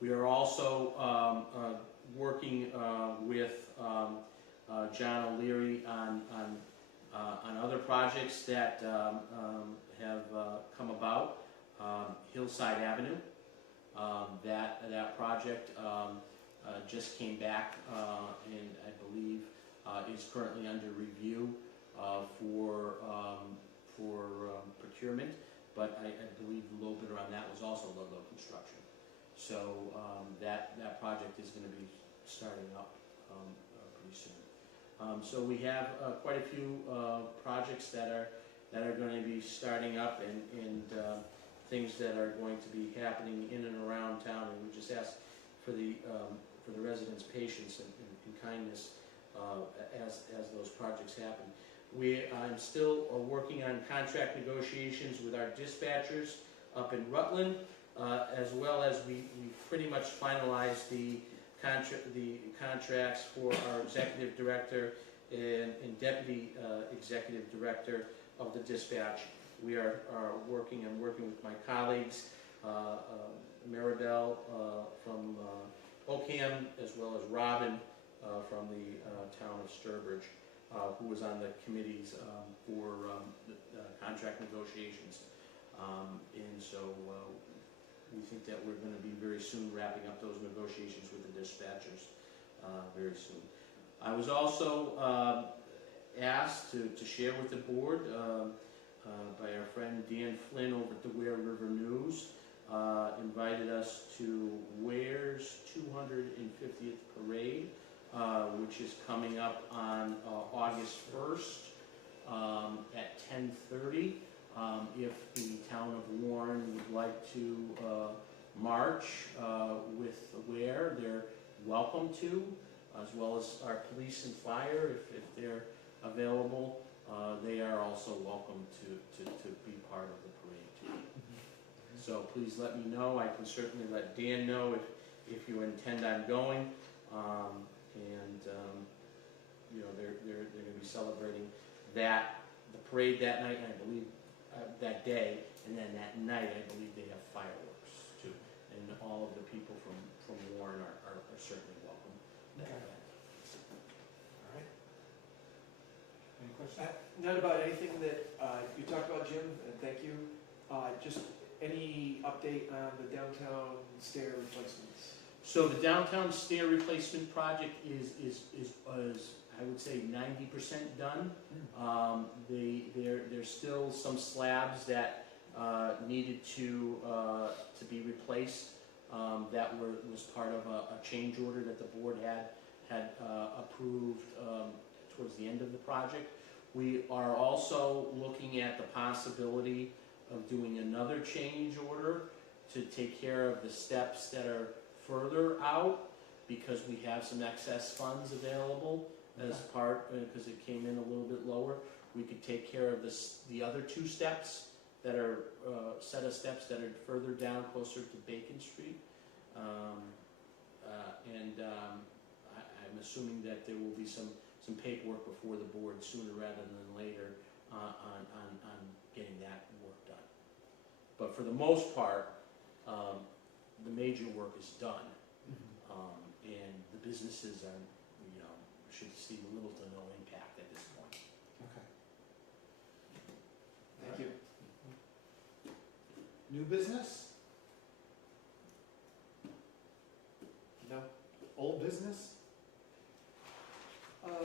We are also working with John O'Leary on other projects that have come about. Hillside Avenue, that project just came back, and I believe is currently under review for procurement. But I believe the low bidder on that was also Ludlow Construction. So that project is going to be starting up pretty soon. So we have quite a few projects that are going to be starting up, and things that are going to be happening in and around town. And we just ask for the residents' patience and kindness as those projects happen. I'm still working on contract negotiations with our dispatchers up in Rutland, as well as we pretty much finalized the contracts for our executive director and deputy executive director of the dispatch. We are working with my colleagues, Maribel from Ocam, as well as Robin from the town of Sturbridge, who was on the committees for the contract negotiations. And so we think that we're going to be very soon wrapping up those negotiations with the dispatchers very soon. I was also asked to share with the board by our friend Dan Flynn over at the Ware River News, invited us to Ware's 250th Parade, which is coming up on August 1st at 10:30. If the town of Warren would like to march with Ware, they're welcome to, as well as our police and fire, if they're available. They are also welcome to be part of the parade too. So please let me know. I can certainly let Dan know if you intend on going. They're going to be celebrating the parade that night, and I believe that day, and then that night I believe they have fireworks too. And all of the people from Warren are certainly welcome that night. All right. Any questions? Not about anything that you talked about, Jim, and thank you. Just any update on the downtown stair replacements? So the downtown stair replacement project is I would say 90% done. There's still some slabs that needed to be replaced. That was part of a change order that the board had approved towards the end of the project. We are also looking at the possibility of doing another change order to take care of the steps that are further out, because we have some excess funds available as part, because it came in a little bit lower. We could take care of the other two steps that are, set of steps that are further down closer to Bacon Street. I'm assuming that there will be some paperwork before the board sooner rather than later on getting that work done. But for the most part, the major work is done, and the businesses are, should see little to no impact at this point. Okay. Thank you. New business? No? Old business? Thank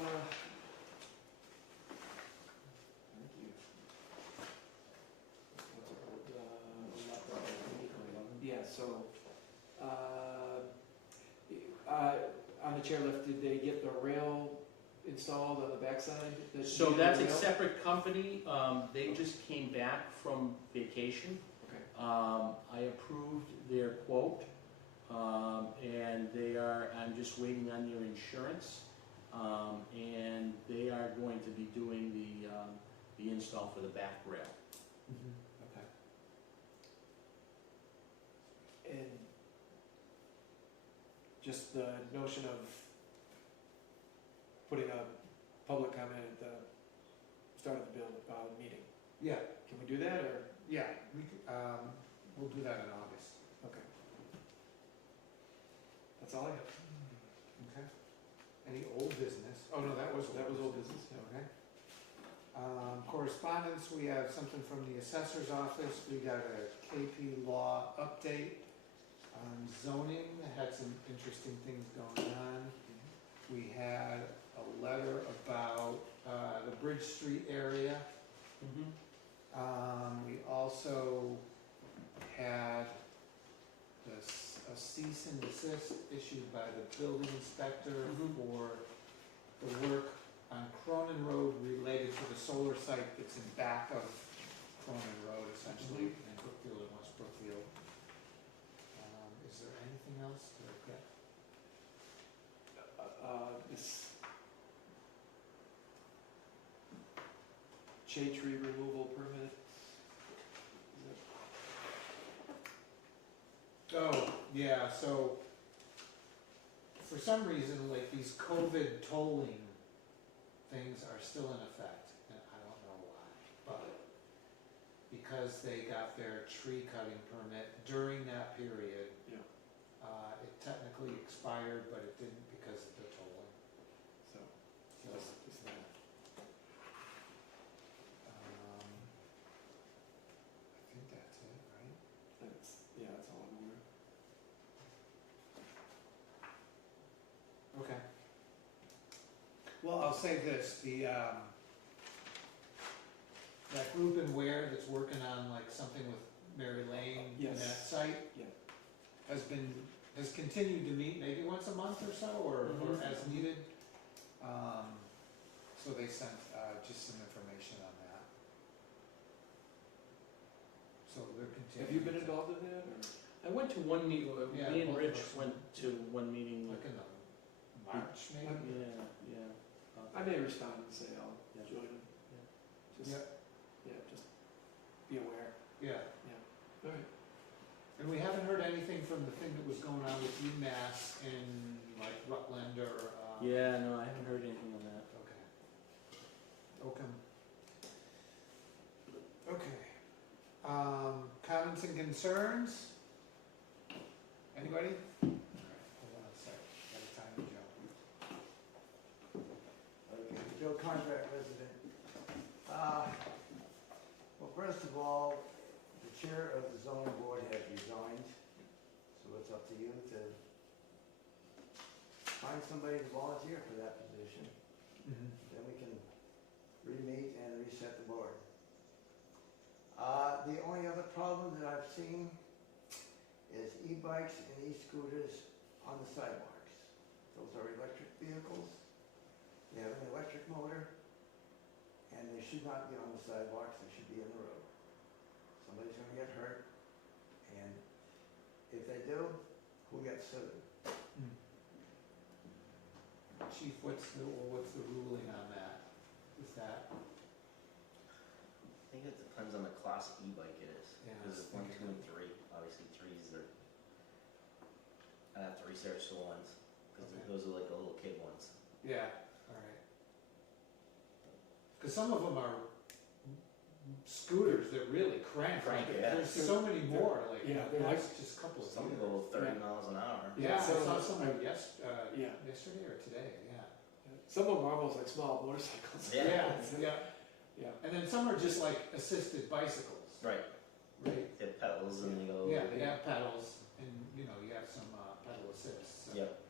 you. Yeah, so, on the chairlift, did they get the rail installed on the backside? So that's a separate company. They just came back from vacation. Okay. I approved their quote, and I'm just waiting on their insurance. And they are going to be doing the install for the back rail. Okay. And just the notion of putting a public comment at the start of the meeting. Yeah, Can we do that, or? yeah, we'll do that in August. Okay. That's all I have. Okay. Any old business? Oh, no, that was old business, yeah. Okay. Correspondence, we have something from the assessor's office. We got a KP Law update on zoning, had some interesting things going on. We had a letter about the Bridge Street area. We also had a cease and desist issued by the building inspector for the work on Cronin Road related to the solar site that's in back of Cronin Road, essentially, in Brookfield and West Brookfield. Is there anything else to get? This shade tree removal permit. Oh, yeah, so for some reason, like these COVID tolling things are still in effect, and I don't know why, but because they got their tree cutting permit during that period, Yeah. It technically expired, but it didn't because of the tolling. So, So, just that. I think that's it, right? That's all I'm aware of. Okay. Well, I'll say this, that group in Ware that's working on like something with Mary Lane and Yes. that site Yeah. has continued to meet maybe once a month or so, or as needed. So they sent just some information on that. So they're continuing. Have you been involved in that, or? I went to one meeting, Yeah, me and both of Rich us. went to one meeting. Like in the March maybe? Yeah. I may respond and say I'll Yeah. join them. Yeah. Just, just be aware. Yeah. All right. And we haven't heard anything from the thing that was going on with UMass in like Rutland or. Yeah, no, I haven't heard anything on that. Okay. Okay. Comments and concerns? Anybody? All right, hold on a sec. Got a time to jump. Okay, Joe, contract resident. Well, first of all, the chair of the zoning board has resigned, so it's up to you to find somebody to volunteer for that position. then we can re-meet and reset the board. The only other problem that I've seen is e-bikes and e-scooters on the sidewalks. Those are electric vehicles, they have an electric motor, and they should not be on the sidewalks, they should be in the road. Somebody's gonna get hurt, and if they do, who gets sued? Chief, what's the ruling on that? Is that? I think it depends on the class of e-bike it is. Yeah, Because it's 1, 2, and 3. Obviously, 3s are. I have to research the ones because Okay. those are like the little kid ones. Yeah, all right. Because some of them are scooters that really crank. Crank, yeah. There's so many more, like, Yeah, they're like- that's just a couple of Some years. go 30 miles an hour. Yeah, I So- saw somebody Yeah. yesterday or today, yeah. Some of them are almost like small motorcycles. Yeah. Yeah, Yeah. and then some are just like assisted bicycles, Right. right? They have pedals and they go. Yeah, they have pedals, and, you know, you have some pedal assists, so. Yep.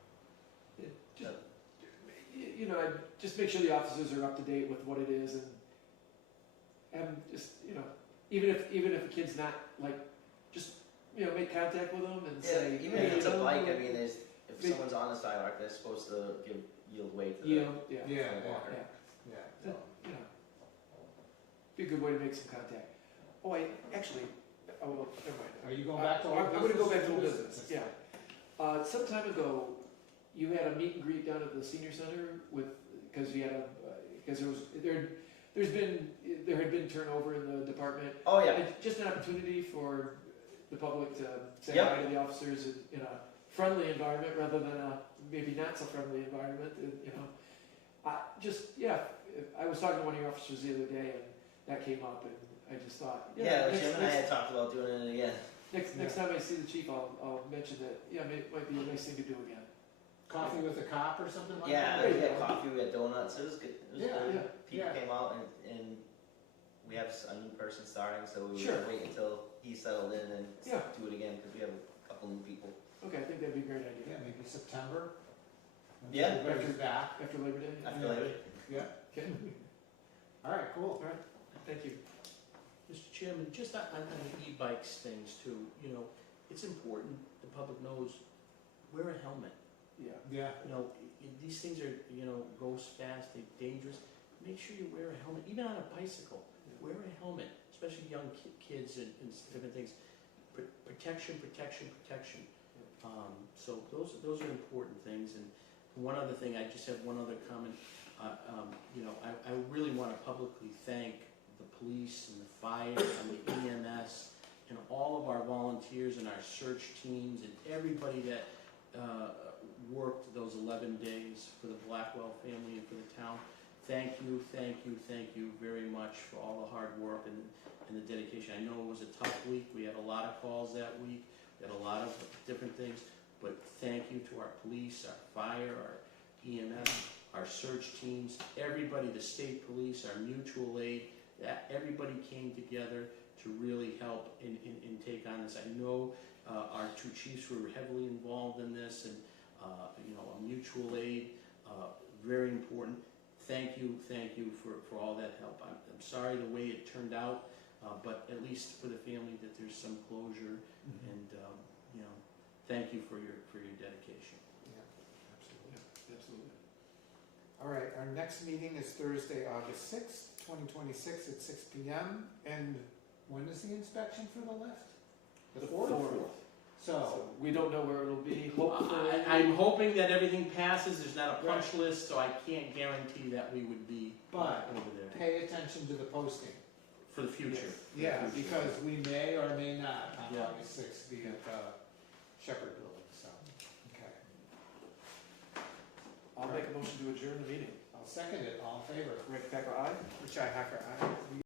Just, you know, just make sure the officers are up to date with what it is and just, you know, even if a kid's not like, just, you know, make contact with them and Yeah, say. even hey, if it's a don't bike, do I it. mean, if Big- someone's on the sidewalk, they're supposed to yield way to the Yeah, yeah, Yeah, the walker. yeah. yeah. That, you know, be a good way to make some contact. Oh, actually, oh, well, never mind. Are you going back to old I'm gonna go back to old business? business, yeah. Some time ago, you had a meet and greet down at the senior center with, because you had a, because there had been turnover in the department. Oh yeah. And just an opportunity for the public to say Yep. hi to the officers in a friendly environment rather than a maybe not so friendly environment, you know. I was talking to one of your officers the other day and that came up and I just thought, Yeah, next, Jim and I had talked about doing it again. next time I see the chief, I'll mention that, it might be a nice thing to do again. Coffee with a cop or something like Yeah, that? we had coffee, we had donuts. It was good. It was Yeah, good. yeah, People yeah. came out and we have a new person starting, so we Sure. would wait until he settled in and Yeah. do it again because we have a couple new people. Okay, I think that'd be a great idea. Yeah, maybe September. When Yeah. everybody's back. After Labor Day? After Labor Day. Yeah. Okay, All right, cool. all right, thank you. Mr. Chairman, just on the e-bikes things too, you know, it's important the public knows, wear a helmet. Yeah. Yeah. You know, these things are, you know, goes fast, they're dangerous. Make sure you wear a helmet, even on a bicycle, wear a helmet, especially young kids and different things. Protection, protection, protection. So those are important things. And one other thing, I just have one other comment. You know, I really want to publicly thank the police and the fire and the EMS and all of our volunteers and our search teams and everybody that worked those 11 days for the Blackwell family and for the town. Thank you, thank you, thank you very much for all the hard work and the dedication. I know it was a tough week. We had a lot of calls that week. We had a lot of different things. But thank you to our police, our fire, our EMS, our search teams, everybody, the state police, our mutual aid, everybody came together to really help and take on this. I know our two chiefs were heavily involved in this and, you know, a mutual aid, very important. Thank you for all that help. I'm sorry the way it turned out, but at least for the family that there's some closure and, you know, thank you for your dedication. Yeah, absolutely. Yeah, absolutely. All right, our next meeting is Thursday, August 6th, 2026 at 6 PM. And when is the inspection for the lift? The 4th? So, We don't know where it'll be, hopefully. I'm hoping that everything passes. There's not a punch list, so I can't guarantee that we would be But- over there pay attention to the posting. for the future. Yeah, because we may or may not on Yeah. August 6th be at the Shepherd Building, so, okay. I'll make a motion to adjourn the meeting. I'll second it, all in favor? Rick Becker, aye? Richi Hacker, aye.